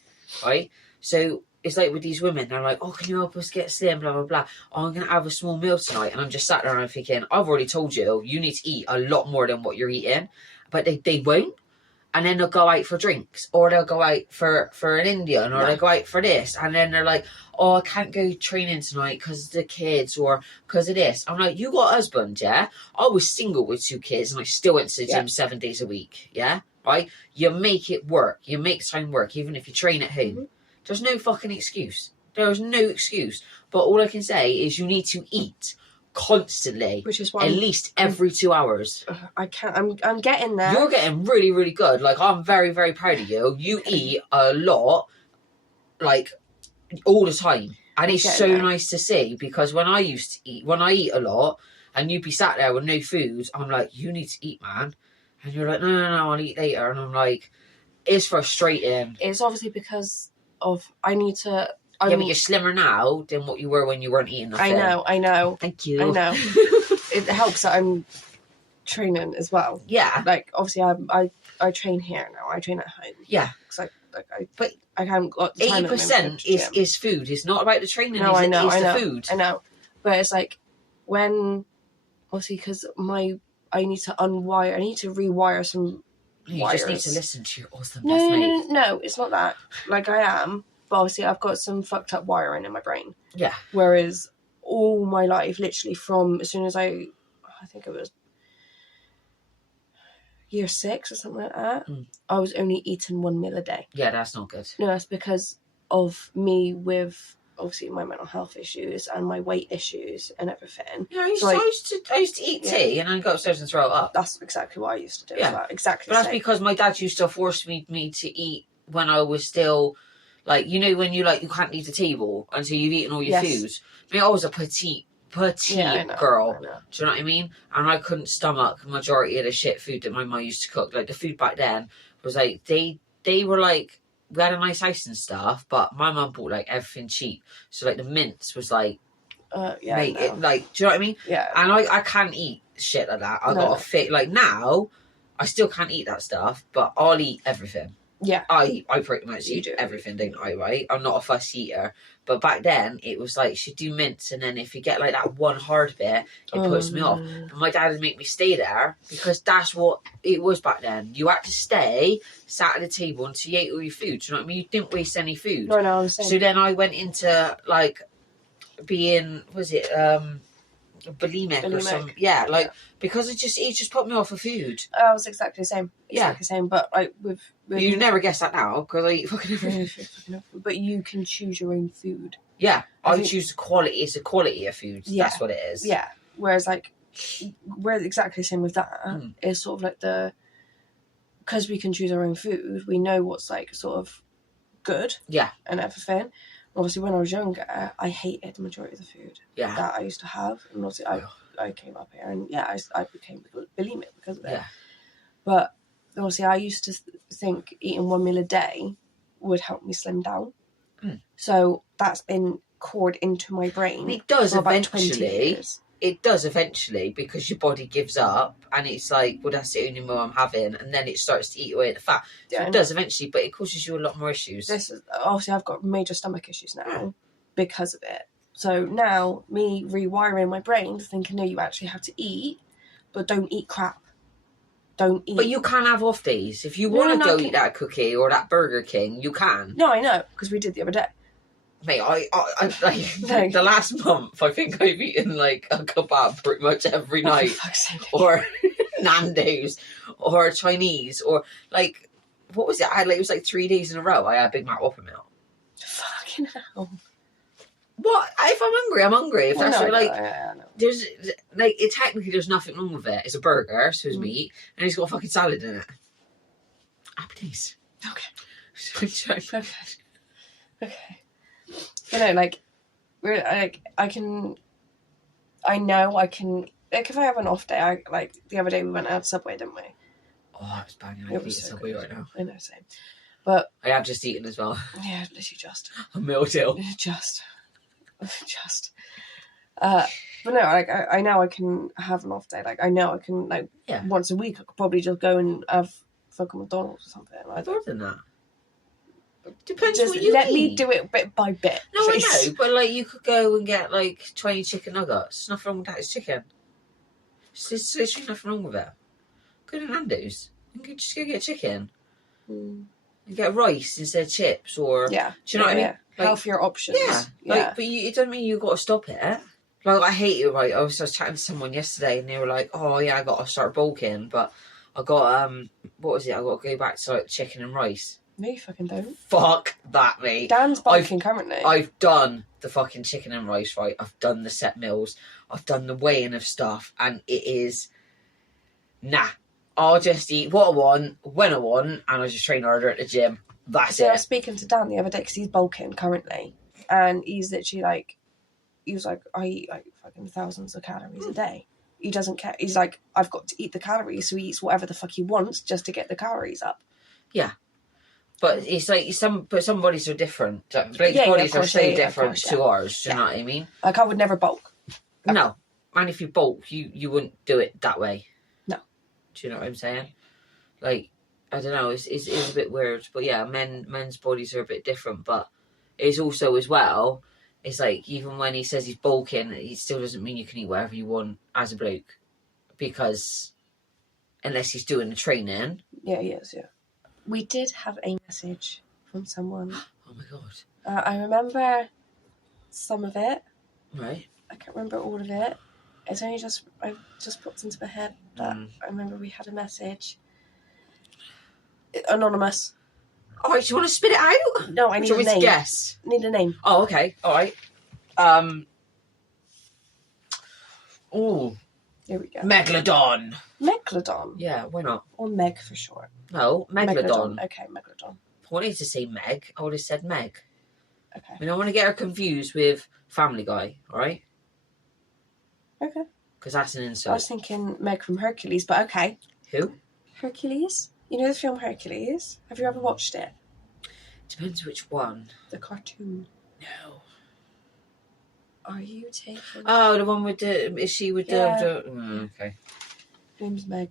Right? So, it's like with these women, they're like, "Oh, can you help us get slim, blah, blah, blah. Oh, I'm going to have a small meal tonight." And I'm just sat there and I'm thinking, I've already told you, you need to eat a lot more than what you're eating. But they won't. And then they'll go out for drinks, or they'll go out for an Indian, or they'll go out for this. And then they're like, "Oh, I can't go training tonight because of the kids or because of this." I'm like, "You got a husband, yeah?" I was single with 2 kids and I still went to the gym 7 days a week, yeah? Right? You make it work. You make time work, even if you train at home. There's no fucking excuse. There's no excuse. But all I can say is you need to eat constantly, which is why at least every 2 hours. I can't. I'm getting there. You're getting really, really good. Like, I'm very, very proud of you. You eat a lot, like, all the time, and it's so nice to see. Because when I used to eat, when I eat a lot, and you'd be sat there with no food, I'm like, "You need to eat, man," and you're like, "No, I'll eat later," and I'm like, it's frustrating. It's obviously because of I need to. Yeah, but you're slimmer now than what you were when you weren't eating nothing. I know. Thank you. I know. It helps that I'm training as well. Yeah. Like, obviously, I train here now. I train at home. Yeah. Because I haven't got the time 80% is food. It's not about the training. No, I know. It's the food. I know. But it's like when, obviously, because I need to unwire. I need to rewire some. You wires. just need to listen to your awesome No, it's not that. Like, I am. But obviously I've got some fucked up wiring in my brain. Yeah. Whereas all my life, literally from as soon as I think it was year 6 or something like that, I was only eating 1 meal a day. Yeah, that's not good. No, that's because of me with obviously my mental health issues and my weight issues and everything. Yeah, I used to eat tea and then go upstairs and throw it up. That's exactly what I used to do. Yeah, exactly. But that's because my dad used to force me to eat when I was still. Like, you know, when you can't leave the table until you've eaten all your food. I mean, I was a petite girl. Do you know what I mean? And I couldn't stomach the majority of the shit food that my mum used to cook. Like, the food back then was like, they were like, we had a nice house and stuff, but my mum bought like everything cheap. So like the mince was like, do you know what I mean? Yeah. And I can't eat shit like that. I got a fit. Like, now, I still can't eat that stuff, but I'll eat everything. Yeah. I pretty much eat everything, don't I, right? I'm not a fussy eater. But back then, it was like, she'd do mince, and then if you get like that one hard bit, it puts me off. And my dad would make me stay there, because that's what it was back then. You had to stay, sat at the table until you ate all your food. Do you know what I mean? You didn't waste any food. No, I'm saying. So then I went into, like, being, bulimic or something. Yeah, like, because it just put me off of food. I was exactly the same. Exactly the same, but like with you never guess that now, because I eat fucking everything. But you can choose your own food. Yeah, I choose the quality. It's the quality of food. Yeah. That's what it is. Yeah. Whereas like we're exactly the same with that. It's sort of like because we can choose our own food, we know what's like sort of good. Yeah. And everything. Obviously, when I was younger, I hated the majority of the food that I used to have, and obviously I came up here and I became bulimic because of it. Yeah. But obviously, I used to think eating 1 meal a day would help me slim down. So that's been cored into my brain. It does eventually. It does eventually, because your body gives up, and it's like, well, that's the only meal I'm having, and then it starts to eat away at the fat. So it does eventually, but it causes you a lot more issues. Obviously, I've got major stomach issues now because of it. So now, me rewiring my brain to thinking, no, you actually have to eat, but don't eat crap. Don't eat. But you can have off days. If you want to go eat that cookie or that Burger King, you can. No, I know, because we did the other day. Mate, I the last month, I think I've eaten like a kebab pretty much every night, or Nando's, or Chinese, or like, what was it? It was like 3 days in a row. I had a Big Mac Whopper meal. Fucking hell! What if I'm hungry, I'm hungry. If that's what, like, I know. there's like technically there's nothing wrong with it. It's a burger, so it's meat, and it's got fucking salad in it. Happy days. Okay. Okay. You know, like, I know I can, like, if I have an off day, like, the other day we went out to Subway, didn't we? Oh, it's banging. I It can eat was a so Subway good. right now. I know, same. But I have just eaten as well. yeah, literally just. A meal deal. Just. But no, like, I know I can have an off day. Like, I know I can, like, once a week, I could probably just go and have fucking McDonald's or something. More than that. Depends just what you let eat. me do it bit by bit. No, please. I know, but like you could go and get like 20 chicken nuggets. Nothing wrong with that. It's chicken. There's literally nothing wrong with it. Go to Nando's. You can just go get chicken. You get rice instead of chips, or do you know what I mean? Like, healthier options. Like, but it doesn't mean you've got to stop it. Like, I hate it. Right, I was chatting to someone yesterday, and they were like, "Oh yeah, I got to start bulking, but I got what was it? I got to go back to like chicken and rice." No, you fucking don't. Fuck that, mate. Dan's bulking currently. I've done the fucking chicken and rice, right? I've done the set meals. I've done the weighing of stuff, and it is nah. I'll just eat what I want, when I want, and I'll just train harder at the gym. That's it. I was speaking to Dan the other day because he's bulking currently, and he's literally like, he was like, I eat like fucking thousands of calories a day. He doesn't care. He's like, I've got to eat the calories, so he eats whatever the fuck he wants just to get the calories up. Yeah. But it's like some bodies are different. Blake's bodies are so different to ours. Do you know what I mean? Like, I would never bulk. No, and if you bulk, you wouldn't do it that way. No. Do you know what I'm saying? Like, I don't know. It's a bit weird, but yeah, men's bodies are a bit different. But it's also as well. It's like even when he says he's bulking, it still doesn't mean you can eat whatever you want as a bloke, because unless he's doing the training. Yeah, he is. Yeah. We did have a message from someone. Oh my god. I remember some of it. Right. I can't remember all of it. It's only I just popped into my head that I remember we had a message. Anonymous. All right, do you want to spit it out? No, I need a name. To guess? Need a name. Oh, okay. All right. Oh. Here we go. Megalodon. Megalodon. Yeah, why not? Or Meg for short. No, Megalodon. Okay, Megalodon. I wanted to say Meg. I would have said Meg. Okay. I mean, I want to get her confused with Family Guy, all right? Okay. Because that's an insult. I was thinking Meg from Hercules, but okay. Who? Hercules? You know the film Hercules? Have you ever watched it? Depends which one. The cartoon. No. Are you taking... Oh, the one with the... Is she with the... okay. Name's Meg.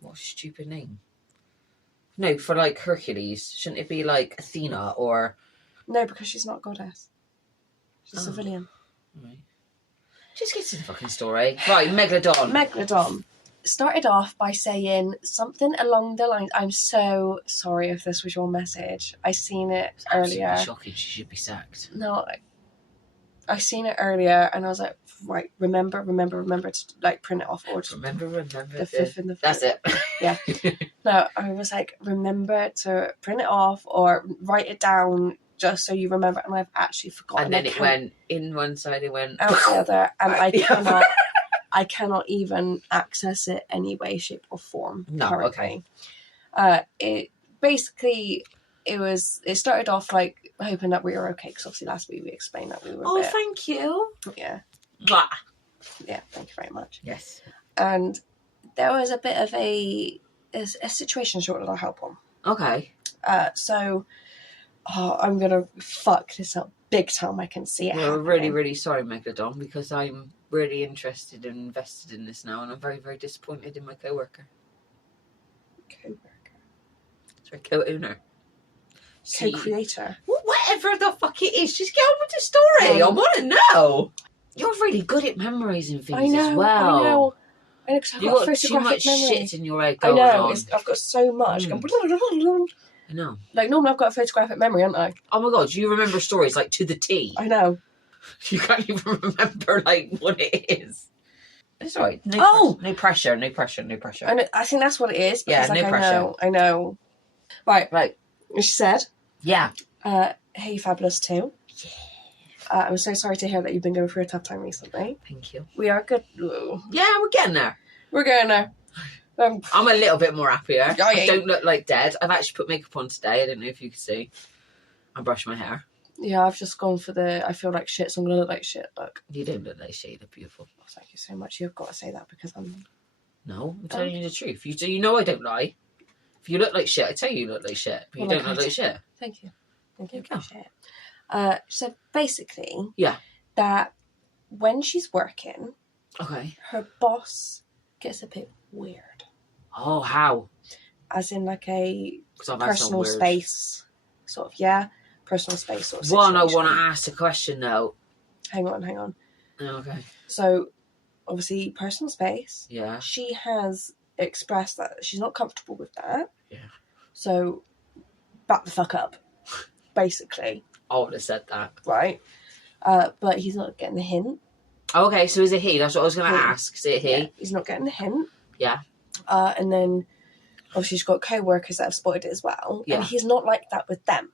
What a stupid name. No, for like Hercules. Shouldn't it be like Athena or... No, because she's not a goddess. She's a civilian. Right. Just get to the fucking story. Right, Megalodon. Megalodon started off by saying something along the lines... I'm so sorry if this was your message. I seen it earlier. Absolutely shocking. She should be sacked. No, I seen it earlier and I was like, right, remember to like print it off or just remember the fifth and the That's it. Yeah. No, I was like, remember to print it off or write it down just so you remember, and I've actually forgotten. And then it went in one side, it went out the other, and I cannot even access it any way, shape or form. No, currently. Okay. It started off like hoping that we were okay, because obviously last week we explained that we were. Oh, thank you. Yeah. Mwah. Yeah, thank you very much. Yes. And there was a bit of a situation short that I'll help on. Okay. So I'm gonna fuck this up big time. I can see it. We're really, really sorry, Megalodon, because I'm really interested and invested in this now, and I'm very, very disappointed in my co-worker. Sorry, co-owner. Co-creator. Whatever the fuck it is, just get on with the story. I want to know. You're really good at memorising things as well. I know. You've got too much shit in your head going on. I've got so much. I know. Like, normally I've got a photographic memory, haven't I? Oh my god, you remember stories like to the T. I know. You can't even remember like what it is. It's alright. No pressure. And I think that's what it is. Because, Yeah, no pressure. I know. Right. Right. She said, Yeah. hey, Fabulous too. Yeah. I'm so sorry to hear that you've been going through a tough time recently. Thank you. We are good. Yeah, we're getting there. We're going there. I'm a little bit more happier. Oh, yeah. I don't look like dead. I've actually put makeup on today. I don't know if you can see. I brushed my hair. Yeah, I've just gone for I feel like shit, so I'm going to look like shit. Look. You don't look like shit. You look beautiful. Oh, thank you so much. You've got to say that because I'm... No, I'm telling you the truth. You know I don't lie. If you look like shit, I tell you look like shit. But you don't look like shit. Thank you. Thank you. There you Appreciate it. So basically... Yeah. That when she's working... Okay. Her boss gets a bit weird. Oh, how? As in like a I've had some personal weird... space sort of, personal space sort of One, I situation. want to ask a question though. Hang on. Okay. So, obviously, personal space. Yeah. She has expressed that she's not comfortable with that. Yeah. So, back the fuck up, basically. I would have said that. Right. But he's not getting the hint. Okay, so is it he? That's what I was going to He. ask. Is it he? Yeah, he's not getting the hint. Yeah. And then, obviously, she's got co-workers that have spotted it as well. Yeah. And he's not like that with them.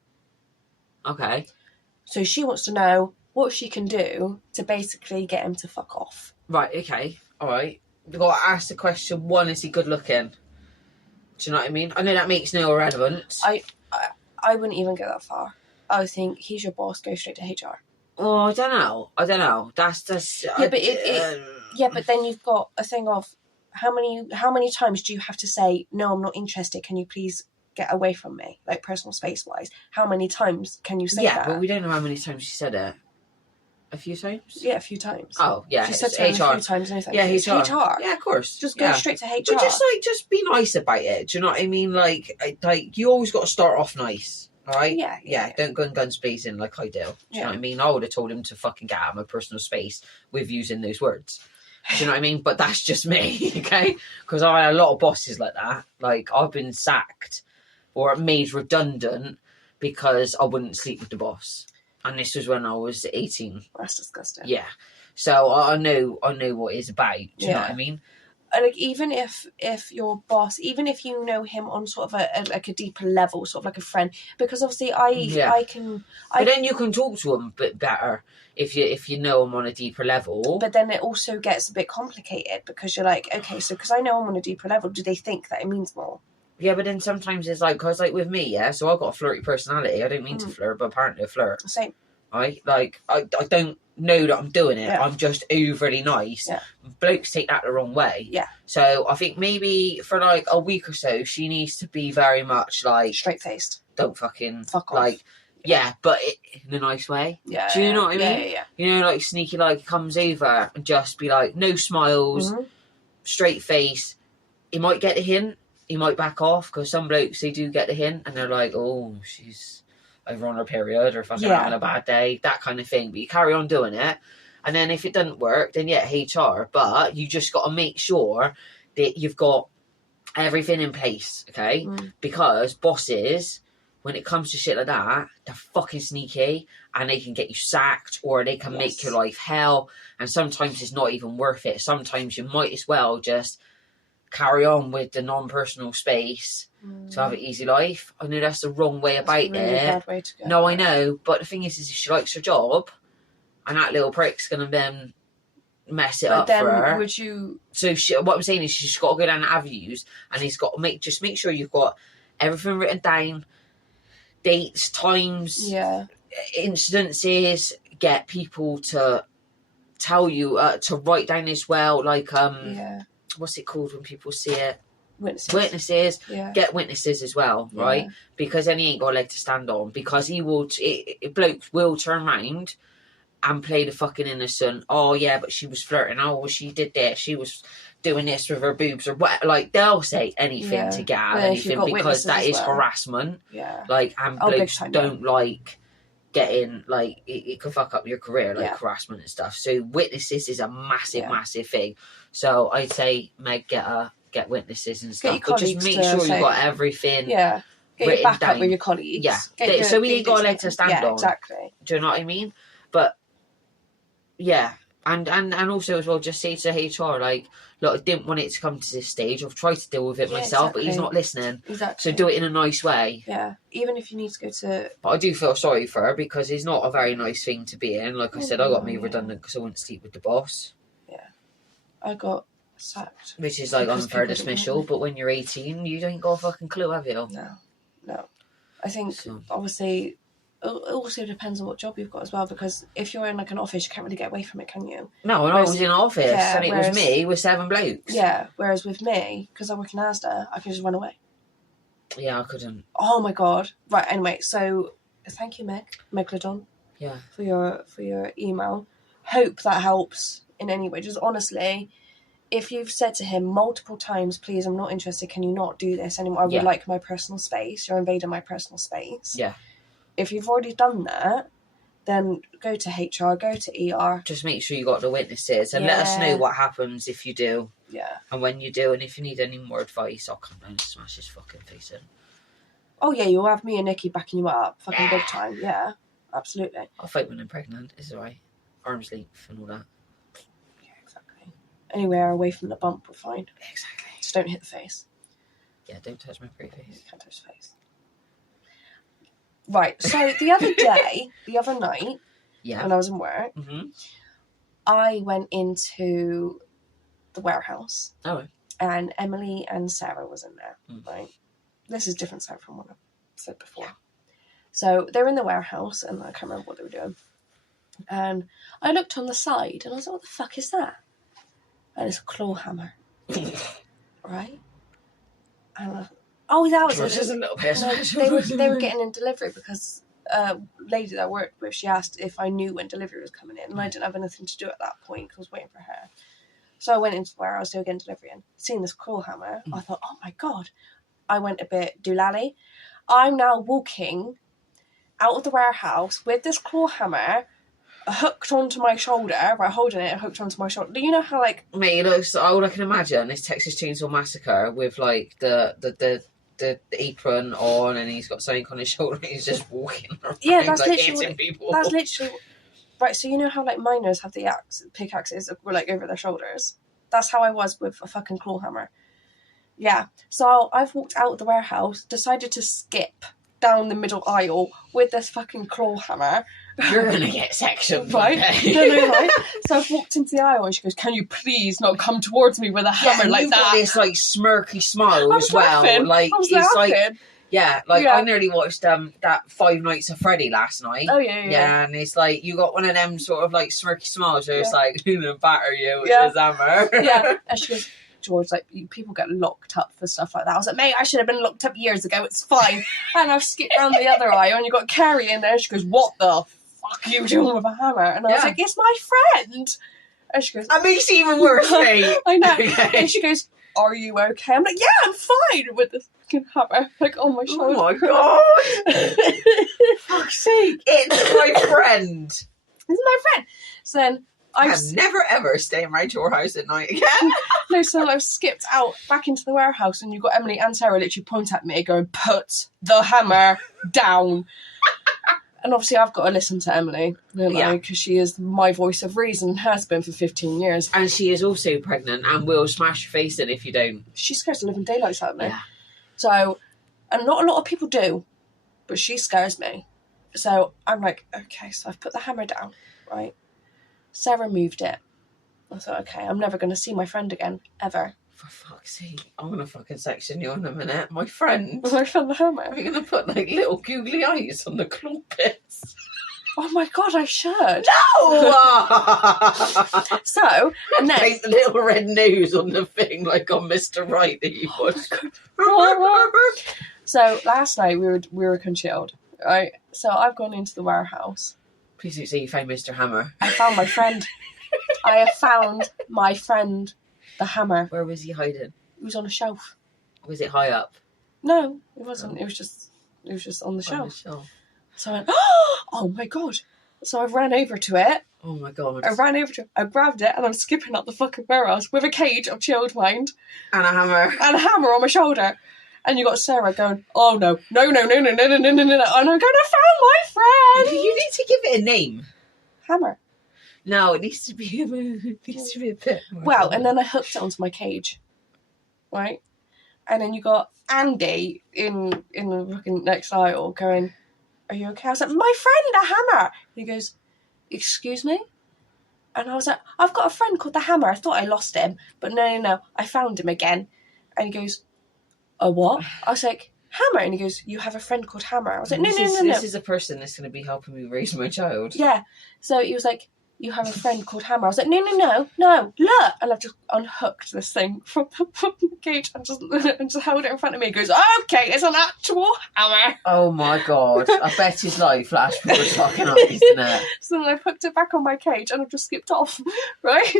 Okay. So she wants to know what she can do to basically get him to fuck off. Right, okay. All right. We've got to ask the question, one, is he good looking? Do you know what I mean? I know that makes no relevance. I wouldn't even go that far. I would think he's your boss, go straight to HR. Oh, I don't know. That's Yeah, but then you've got a thing of how many times do you have to say, no, I'm not interested, can you please get away from me, like personal space wise? How many times can you say that? Yeah, but we don't know how many times she said it. A few times? Yeah, a few times. Oh, yeah. She said to him HR. a few times. No, Yeah, it's HR. HR. Yeah, of course. Just go straight to HR. But just be nice about it. Do you know what I mean? Like you always got to start off nice. All right? Yeah. Don't go and guns blazing like I do. Do you know what I mean? I would have told him to fucking get out of my personal space with using those words. Do you know what I mean? But that's just me, okay? Because I had a lot of bosses like that. Like, I've been sacked or made redundant because I wouldn't sleep with the boss. And this was when I was 18. That's disgusting. Yeah. So I know what it's about. Do you know what I mean? Like, even if your boss, even if you know him on sort of a deeper level, sort of like a friend, because obviously I can... But then you can talk to him a bit better if you know him on a deeper level. But then it also gets a bit complicated because you're like, okay, so because I know him on a deeper level, do they think that it means more? Yeah, but then sometimes it's like, because like with me, yeah, so I've got a flirty personality. I don't mean to flirt, but apparently I flirt. Same. Right? Like, I don't know that I'm doing it. Yeah. I'm just overly nice. Yeah. Blokes take that the wrong way. Yeah. So I think maybe for like a week or so, she needs to be very much like... straight-faced. Don't fucking... Fuck off. Like, yeah, but in a nice way. Yeah. Do you know what I mean? Yeah. You know, like sneaky, like comes over and just be like, no smiles, straight face. He might get a hint. He might back off because some blokes, they do get the hint and they're like, oh, she's over on her period or fucking having a bad day, that kind of thing. But you carry on doing it. And then if it doesn't work, then yeah, HR. But you just got to make sure that you've got everything in place, okay? Because bosses, when it comes to shit like that, they're fucking sneaky and they can get you sacked or they can make your life hell. And sometimes it's not even worth it. Sometimes you might as well just carry on with the non-personal space to have an easy life. I know that's the wrong way about it. Bad way to go. No, I know. But the thing is if she likes her job and that little prick's going to then mess it up for her. Would you... So what I'm saying is she's got to go down the avenues and he's got to make sure you've got everything written down, dates, times, incidences, get people to tell you, to write down as well, like, what's it called when people see it? Witnesses. Yeah. Get witnesses as well, right? Because then he ain't got a leg to stand on. Because he will, blokes will turn round and play the fucking innocent. Oh yeah, but she was flirting. Oh, she did this. She was doing this with her boobs or what? Like they'll say anything to get out of anything because that is harassment. Yeah. Like and blokes don't like getting like it can fuck up your career, like harassment and stuff. So witnesses is a massive thing. So I'd say Meg get witnesses and stuff, but just make sure you've got everything. Yeah. Get your back up with your colleagues. Yeah. So we ain't got a leg to stand on. Exactly. Do you know what I mean? But yeah, And also as well, just say to HR, like, look, I didn't want it to come to this stage. I've tried to deal with it myself, but he's not listening. Exactly. So do it in a nice way. Yeah. Even if you need to go to... But I do feel sorry for her because it's not a very nice thing to be in. Like I said, I got made redundant because I wouldn't sleep with the boss. Yeah. I got sacked. Which is like unfair dismissal, but when you're 18, you don't got a fucking clue, have you? No. I think, obviously... It also depends on what job you've got as well, because if you're in like an office, you can't really get away from it, can you? No, and I was in an office, and it was me with 7 blokes. Yeah, whereas with me, because I work in Asda, I can just run away. Yeah, I couldn't. Oh my god! Right, anyway, so thank you, Megalodon. Yeah. For your email. Hope that helps in any way. Just honestly, if you've said to him multiple times, please, I'm not interested. Can you not do this anymore? I would like my personal space. You're invading my personal space. Yeah. If you've already done that, then go to HR, go to ER. Just make sure you got the witnesses and let us know what happens if you do. Yeah. And when you do, and if you need any more advice, I'll come down and smash his fucking face in. Oh yeah, you'll have me and Nikki backing you up, fucking big time. Yeah, absolutely. I'll fight when I'm pregnant. It's alright. Arm's length and all that. Yeah, exactly. Anywhere away from the bump, we're fine. Exactly. Just don't hit the face. Yeah, don't touch my pretty face. You can't touch the face. Right, so the other night, when I was in work, I went into the warehouse. Oh. And Emily and Sarah was in there, right? This is different Sarah from what I said before. Yeah. So they were in the warehouse, and I can't remember what they were doing. And I looked on the side, and I was like, what the fuck is that? And it's a claw hammer. Right? And that was it. Just a little bit. No, they were getting in delivery because a lady that I worked with, she asked if I knew when delivery was coming in, and I didn't have anything to do at that point because I was waiting for her. So I went into where I was doing delivery and seeing this claw hammer, I thought, oh my god. I went a bit doolally. I'm now walking out of the warehouse with this claw hammer hooked onto my shoulder, right, holding it hooked onto my shoulder. Do you know how, like... Mate, it looks, all I can imagine is Texas Chainsaw Massacre with, like, the apron on, and he's got something on his shoulder and he's just walking around, that's like, literally hitting people. That's literally... Right, so you know how, like, miners have the pickaxes were, like, over their shoulders? That's how I was with a fucking claw hammer. Yeah. So I've walked out of the warehouse, decided to skip down the middle aisle with this fucking claw hammer. You're going to get sectioned. Right? No, right? So I've walked into the aisle and she goes, can you please not come towards me with a hammer like you've that? Got this, like, smirky smile as well. Laughing. Like, I was it's laughing. like... Yeah, I nearly watched that 5 Nights at Freddy last night. Oh, yeah. Yeah, and it's like, you got one of them sort of, like, smirky smiles where it's like, who's going to batter you with his hammer? Yeah, and she goes, George, like, people get locked up for stuff like that. I was like, mate, I should have been locked up years ago, it's fine. And I've skipped down the other aisle, and you got Carrie in there, and she goes, what the fuck are you doing with a hammer? And I was like, it's my friend. And she goes... That makes it even worse, mate. I know. Okay. And she goes, are you okay? I'm like, yeah, I'm fine, with this fucking hammer, like, on my shoulder. Oh my god. Fuck's sake. It's my friend. It's my friend. So then I'm never ever staying around your house at night again. No, so I've skipped out back into the warehouse, and you've got Emily and Sarah literally point at me going, put the hammer down. And obviously I've got to listen to Emily, because she is my voice of reason, has been for 15 years. And she is also pregnant and will smash your face in if you don't. She scares the living daylights out of me. Yeah. So, and not a lot of people do, but she scares me. So I'm like, okay, so I've put the hammer down, right? Sarah moved it. I thought, okay, I'm never going to see my friend again, ever. For fuck's sake, I'm going to fucking section you in a minute. My friend. I found the hammer. Are you going to put, like, little googly eyes on the claw bits? Oh my god, I should. No! So, and then... Paint the little red nose on the thing, like on Mr. Right that you would. So, last night we were congealed, right? So, I've gone into the warehouse. Please don't say you found Mr. Hammer. I found my friend. I have found my friend, the hammer. Where was he hiding? He was on a shelf. Was it high up? No, it wasn't. It was just on the shelf. So I went, oh my god. So I ran over to it. Oh my god. I ran over to it, I grabbed it, and I'm skipping up the fucking warehouse with a cage of chilled mind. And a hammer. And a hammer on my shoulder. And you got Sarah going, oh no. And I'm going, I found my friend. You need to give it a name. Hammer. No, it needs to be a bit more. Well, and then I hooked it onto my cage, right? And then you got Andy in the fucking next aisle going, "Are you okay?" I was like, "My friend, the Hammer." He goes, "Excuse me?" And I was like, "I've got a friend called the Hammer. I thought I lost him, but no, I found him again." And he goes, "A what?" I was like, "Hammer." And he goes, "You have a friend called Hammer." I was like, no. This is a person that's going to be helping me raise my child. Yeah. So he was like, "You have a friend called Hammer." I was like, no, look. And I've just unhooked this thing from the cage and just held it in front of me. He goes, "Okay, it's an actual hammer." Oh my God. I bet his life flashed before his fucking eyes, didn't it? So then I've hooked it back on my cage and I've just skipped off, right?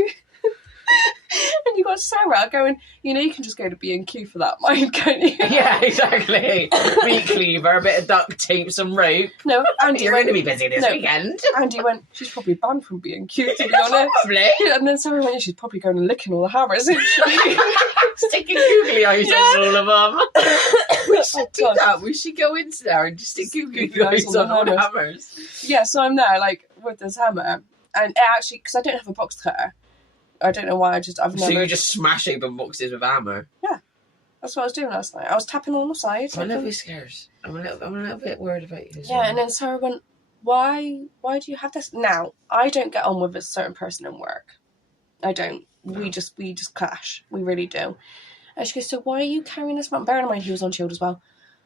And you got Sarah going, you can just go to B&Q for that, mine, can't you? Yeah, exactly. Meat cleaver, a bit of duct tape, some rope. No, Andy You're went, going to be busy this weekend. Andy went, "She's probably banned from B&Q, to be honest." Probably. And then Sarah went, "She's probably going and licking all the hammers, isn't she?" Sticking googly eyes on all of them. We should do God. that. We should go into there and just stick googly eyes on all the hammers. Yeah, so I'm there, like, with this hammer. And it actually, because I don't have a box cutter, I don't know why, I've never... So you just smash open boxes with a hammer? Yeah. That's what I was doing last night. I was tapping on the sides. I'm a little bit scared. I'm a little bit worried about you. Yeah, and then Sarah went, why do you have this? Now, I don't get on with a certain person in work. I don't. No. We just clash. We really do. And she goes, "So why are you carrying this around?" Bearing in mind he was on shield as well.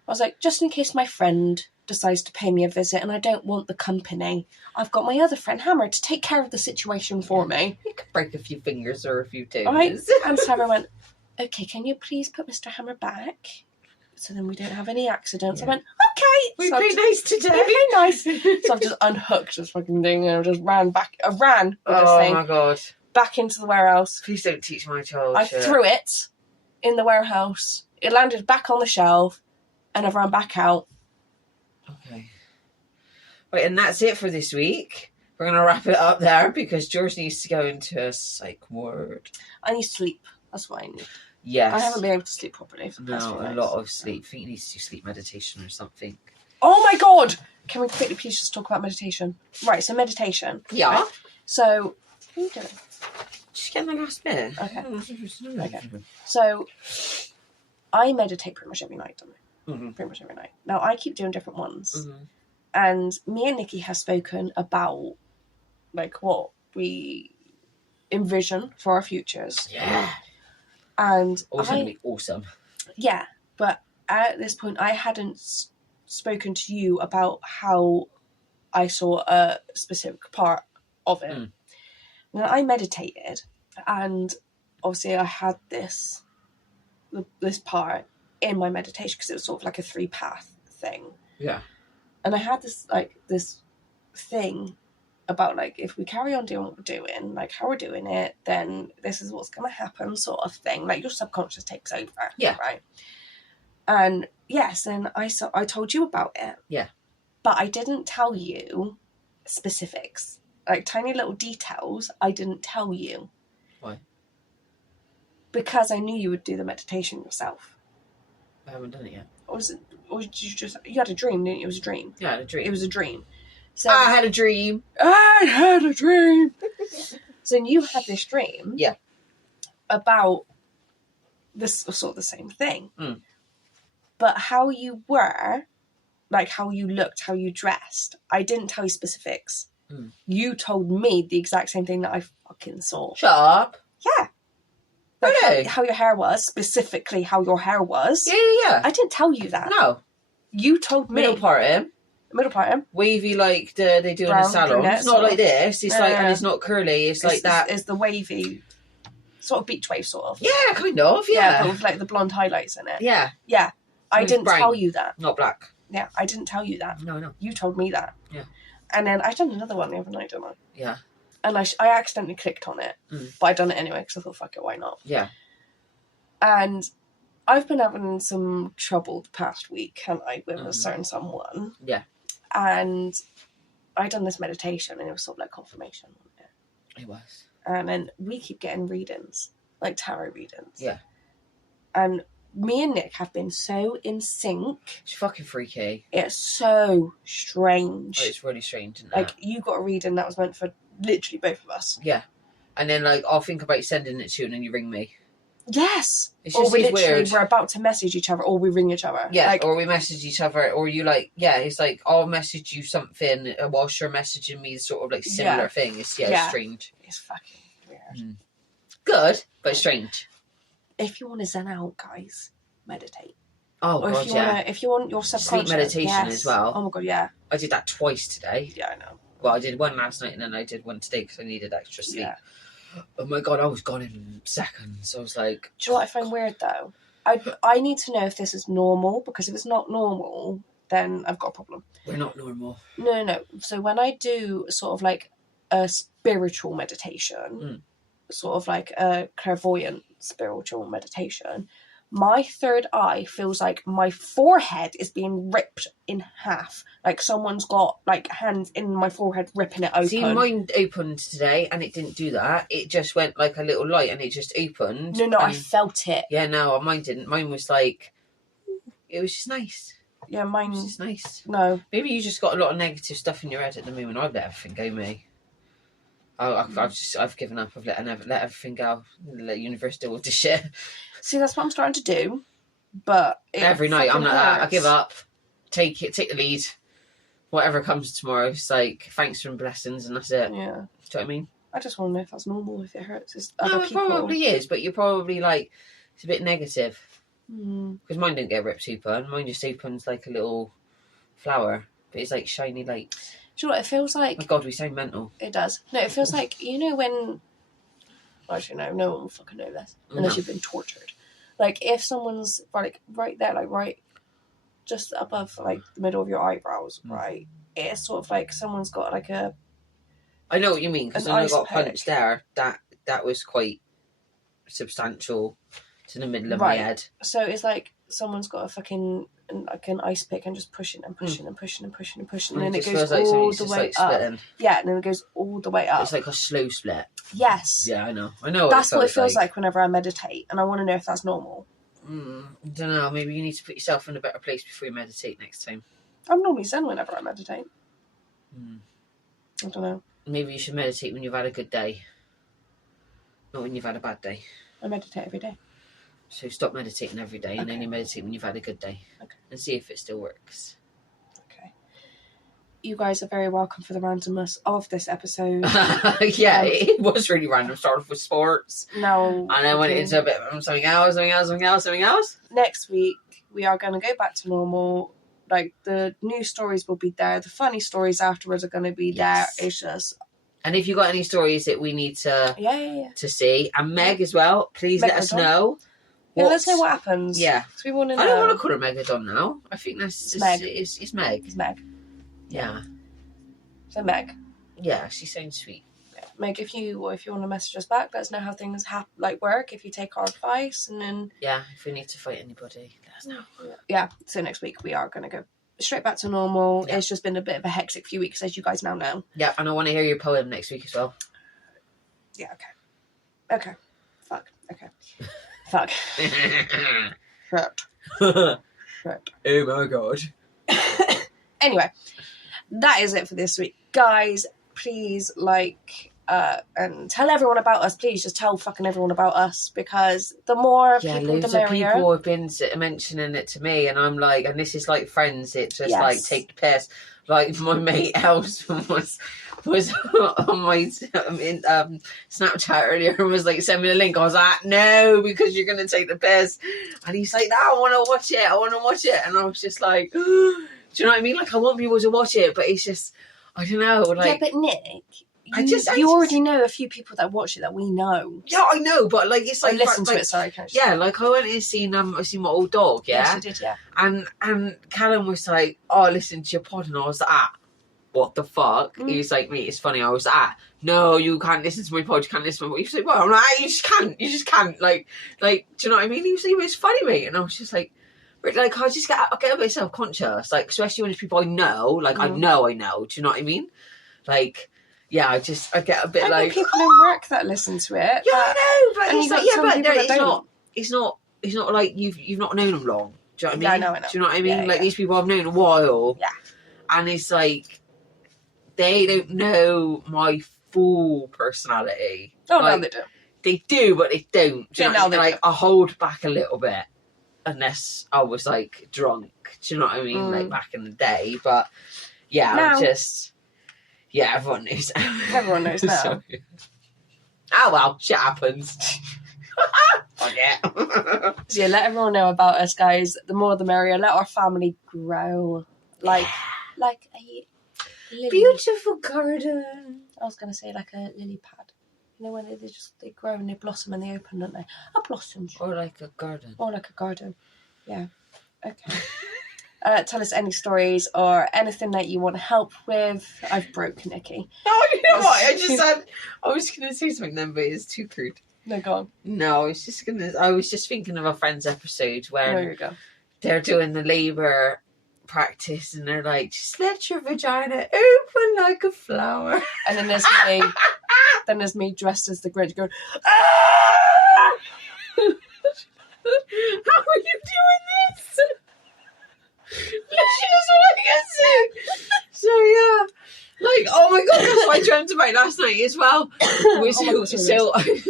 I was like, "Just in case my friend decides to pay me a visit and I don't want the company, I've got my other friend Hammer to take care of the situation for me." You could break a few fingers or a few toes. Right? And Sarah went, "Okay, can you please put Mr. Hammer back so then we don't have any accidents?" Yeah. I went, "Okay." We play nice today. We play nice. So I've just unhooked this fucking thing and I just ran back. I ran with this thing. Oh my God. Back into the warehouse. Please don't teach my child. I threw it in the warehouse. It landed back on the shelf and I've run back out. Okay. Right, and that's it for this week. We're going to wrap it up there because George needs to go into a psych ward. I need sleep. That's what I need. Yes. I haven't been able to sleep properly for the past few No, a nights. lot of sleep. I think he needs to do sleep meditation or something. Oh my God! Can we quickly please just talk about meditation? Right, so meditation. Yeah. Right? So, what are you doing? Just get the last bit. Okay. Okay. So, I meditate pretty much every night, don't I? Mm-hmm. Pretty much every night. Now, I keep doing different ones. Mm-hmm. And me and Nikki have spoken about, like, what we envision for our futures. Yeah. And Also going to be awesome. Yeah, but at this point, I hadn't spoken to you about how I saw a specific part of it. Mm. Now, I meditated, and obviously I had this part in my meditation because it was sort of like a 3-path thing. Yeah. And I had this thing about, like, if we carry on doing what we're doing, like how we're doing it, then this is what's going to happen, sort of thing. Like, your subconscious takes over. Yeah. Right? And yes, and I told you about it. Yeah. But I didn't tell you specifics. Like, tiny little details, I didn't tell you. Why? Because I knew you would do the meditation yourself. I haven't done it yet. Or did you had a dream, didn't you? It was a dream. Yeah, I had a dream. It was a dream. So I had a dream. I had a dream. So you had this dream. Yeah. About this sort of the same thing. Mm. But how you were, like how you looked, how you dressed, I didn't tell you specifics. Mm. You told me the exact same thing that I fucking saw. Shut up. Yeah. Like Really? how your hair was, specifically how your hair was. Yeah. I didn't tell you that. No. You told me. Middle part in. Middle part. Wavy like they do in the Brown, salon. brunette, It's not like sort of. this. It's like, and it's not curly. It's like that. It's the wavy, sort of beach wave sort of. Yeah, kind of. Yeah. But with like the blonde highlights in it. Yeah. Yeah. I It's didn't brown. tell you that. Not black. Yeah, I didn't tell you that. No. You told me that. Yeah. And then I done another one the other night, didn't I? Yeah. And I accidentally clicked on it. Mm. But I done it anyway because I thought, fuck it, why not? Yeah. And I've been having some trouble the past week, haven't I, with a certain someone. Yeah. And I done this meditation and it was sort of like confirmation, wasn't it? It was. And then we keep getting readings, like tarot readings. Yeah. And me and Nick have been so in sync. It's fucking freaky. It's so strange. Oh, it's really strange, isn't it? Like, you got a reading that was meant for literally both of us. Yeah. And then, like, I'll think about sending it to you and then you ring me. Yes. It's Or just we it's literally, weird. we're about to message each other, or we ring each other. Yeah, Like, or we message each other, or you like, yeah, it's like, I'll message you something whilst you're messaging me sort of like similar thing. It's, it's strange. It's fucking weird. Good, but strange. If you want to zen out, guys, meditate. Oh, or God, if you want your subconscious. Sleep meditation as well. Oh, my God, yeah. I did that twice today. Yeah, I know. Well, I did one last night and then I did one today because I needed extra sleep. Yeah. Oh, my God, I was gone in seconds. I was like... Do you know what I find weird, though? I need to know if this is normal, because if it's not normal, then I've got a problem. We're not normal. No. So when I do sort of like a spiritual meditation, sort of like a clairvoyant spiritual meditation, my third eye feels like my forehead is being ripped in half. Like someone's got like hands in my forehead ripping it open. See, mine opened today and it didn't do that. It just went like a little light and it just opened. No, I felt it. Yeah, no, mine didn't. Mine was like, it was just nice. Yeah, mine was just nice. No. Maybe you just got a lot of negative stuff in your head at the moment. I've let everything go, me. I've given up. I've let everything go. Let the universe deal with the shit. See, that's what I'm starting to do. But every night I'm like that. I give up. Take the lead. Whatever comes tomorrow, it's like thanks for the blessings, and that's it. Yeah. Do you know what I mean? I just want to know if that's normal, if it hurts. It's No, other it people. probably is, but you're probably like it's a bit negative. Mm. Because mine didn't get ripped open. Mine just opens like a little flower, but it's like shiny lights. Do you know what it feels like? Oh my God, we sound mental. It does. No, it feels like, you know when... Actually, no one will fucking know this. Unless you've been tortured. Like, if someone's like right there, like right just above like the middle of your eyebrows, right? It's sort of like someone's got like a... I know what you mean, because when I got punched there, that was quite substantial to the middle of my head. So it's like someone's got a fucking like an ice pick and just pushing and pushing and pushing and pushing and pushing, and then it goes all the way up. Yeah, and then it goes all the way up. It's like a slow split. Yes. Yeah, I know. That's what it feels like whenever I meditate, and I want to know if that's normal. I don't know. Maybe you need to put yourself in a better place before you meditate next time. I'm normally zen whenever I meditate. I don't know. Maybe you should meditate when you've had a good day, not when you've had a bad day. I meditate every day. So stop meditating every day, and then you meditate when you've had a good day, and see if it still works. Okay. You guys are very welcome for the randomness of this episode. Yeah, it was really random. Started off with sports. No. And then went into a bit of something else. Next week, we are going to go back to normal. Like, the news stories will be there. The funny stories afterwards are going to be there. It's just... And if you got any stories that we need to to see, and Meg as well, please let us know. Yeah, let us know what happens. Yeah. We want to know. I don't want to call her Megadon now. I think that's... Meg. It's Meg. It's Meg. Yeah. So Meg. Yeah, she sounds sweet. Yeah. Meg, if you want to message us back, let us know how things work, if you take our advice, and then... Yeah, if we need to fight anybody, let us know. Yeah, so next week we are going to go straight back to normal. Yeah. It's just been a bit of a hectic few weeks, as you guys now know. Yeah, and I want to hear your poem next week as well. Yeah, okay. Fuck. Okay. Fuck. Shit. Oh my God. Anyway, that is it for this week. Guys, please and tell everyone about us. Please just tell fucking everyone about us, because the more people, the merrier. People have been mentioning it to me, and I'm like, and this is like friends. It just like take the piss. Like my mate Elson was on my Snapchat earlier and was like, send me the link. I was like, no, because you're gonna take the piss. And he's like, no, I want to watch it. And I was just like, do you know what I mean? Like, I want people to watch it, but it's just, I don't know. Like, yeah, but Nick, you already know a few people that watch it that we know. Yeah, I know, but like it's like listen to it. Sorry, yeah, like I went and seen my old dog. Yeah, yes, you did. Yeah, and Callum was like, "Oh, listen to your pod," and I was like, "What the fuck?" He was like, "Mate, it's funny." I was like, "No, you can't listen to my pod. You can't listen to my pod." He was like, "Well, I'm like, you just can't." Like, do you know what I mean? He was like, "It's funny, mate," and I was just like, I just get a bit self-conscious, like especially when it's people I know, like I know. Do you know what I mean? Like. Yeah, I get a bit like people in work that listen to it. Yeah, I know, but it's like, it's not like you've not known them long. Do you know what I mean? Yeah, I know. Do you know what I mean? Like these people I've known a while. Yeah. And it's like they don't know my full personality. Oh, like, no, they do. They do, but they don't. Do you Yeah, know what I no, mean? they Like, do. I hold back a little bit. Unless I was, like, drunk. Do you know what I mean? Like, back in the day. But, yeah, Now. I'm just... Yeah, everyone knows. Everyone knows now. So, oh, well, shit happens. Fuck it. So yeah, let everyone know about us, guys. The more the merrier. Let our family grow. Like a lily. Beautiful garden. I was going to say like a lily pad. You know, when they grow and they blossom in the open, don't they? A blossom. Or like a garden. Or like a garden. Yeah. Okay. Tell us any stories or anything that you want help with. I've broke Nikki. Oh, you know what? I was going to say something then, but it's too crude. No, go on. No, I was just thinking of a Friends episode where There you go. they're doing the labour practice and they're like, just let your vagina open like a flower. And then there's me dressed as the Grinch going, ah! How are you doing this? She doesn't want to get sick. So yeah. Like, oh my god, that's what I dreamt about last night as well.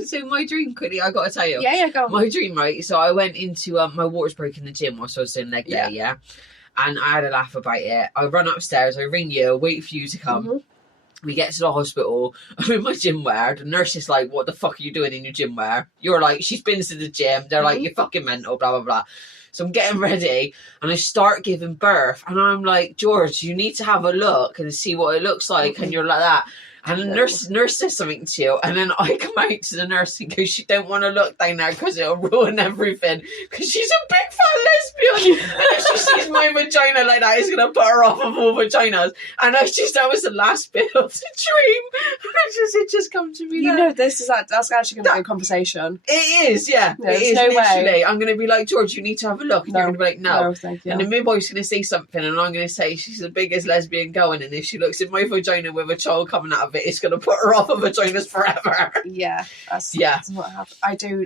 So my dream, quickly, I gotta tell you. Yeah, go on. My dream, right? So I went into my water's broke in the gym whilst I was doing leg day, yeah. And I had a laugh about it. I run upstairs, I ring you, wait for you to come. Mm-hmm. We get to the hospital. I'm in my gym wear. The nurse is like, what the fuck are you doing in your gym wear? You're like, she's been to the gym. They're like, you're fucking mental, blah, blah, blah. So I'm getting ready and I start giving birth. And I'm like, George, you need to have a look and see what it looks like. And you're like that. And the nurse says something to you. And then I come out to the nurse and go, she don't want to look down there because it'll ruin everything. Because she's a big fat lesbian. And if she sees my vagina like that, it's going to put her off of all vaginas. And that was the last bit of the dream. And it just come to me. You know, that's actually going to be a conversation. It is, yeah. It is, no literally. way. I'm going to be like, George, you need to have a look. And you're going to be like, no. Thank you. And the midwife's going to say something and I'm going to say she's the biggest lesbian going. And if she looks at my vagina with a child coming out of it, it's going to put her off of vaginas forever. Yeah, that's what happened.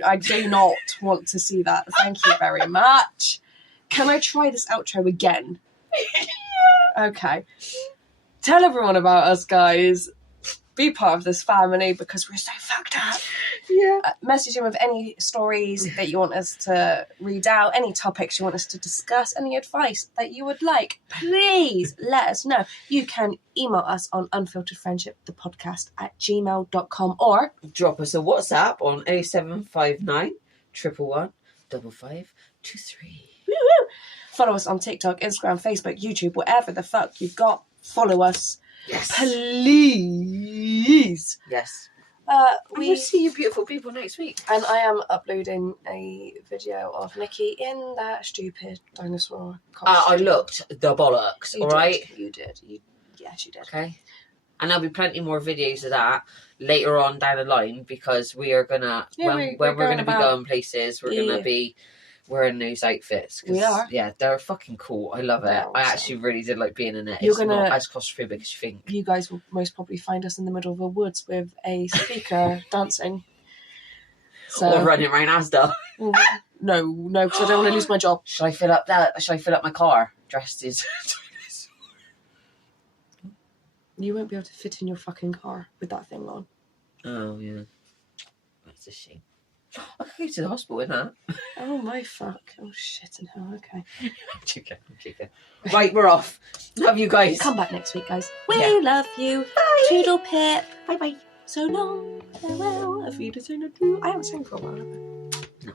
I do not want to see that. Thank you very much. Can I try this outro again? Yeah. Okay. Tell everyone about us, guys. Be part of this family because we're so fucked up. Yeah. Message in with any stories that you want us to read out, any topics you want us to discuss, any advice that you would like. Please let us know. You can email us on unfilteredfriendship@gmail.com or drop us a WhatsApp on 0759 111 5523. Follow us on TikTok, Instagram, Facebook, YouTube, whatever the fuck you've got. Follow us. Yes. Please. Yes. We'll see you beautiful people next week. And I am uploading a video of Nikki in that stupid dinosaur costume. I looked the bollocks, alright? You did. Yes, you did. Okay. And there'll be plenty more videos of that later on down the line because we are gonna when we're gonna be going places, we're gonna be wearing those outfits. We are. Yeah, they're fucking cool. I love it. I actually really did like being in it. You're it's not as claustrophobic as you think. You guys will most probably find us in the middle of the woods with a speaker dancing. So or running around Asda. No, because I don't want to lose my job. Should I fill up my car dressed as You won't be able to fit in your fucking car with that thing on. Oh yeah. That's a shame. I could go to the hospital with that. Oh my fuck. Oh shit and hell, okay. I'm joking. Right, we're off. Love you guys. Come back next week, guys. We love you. Bye. Toodle pip. Bye bye. So long. Farewell. Auf Wiedersehen. I haven't sang for a while, have I? No.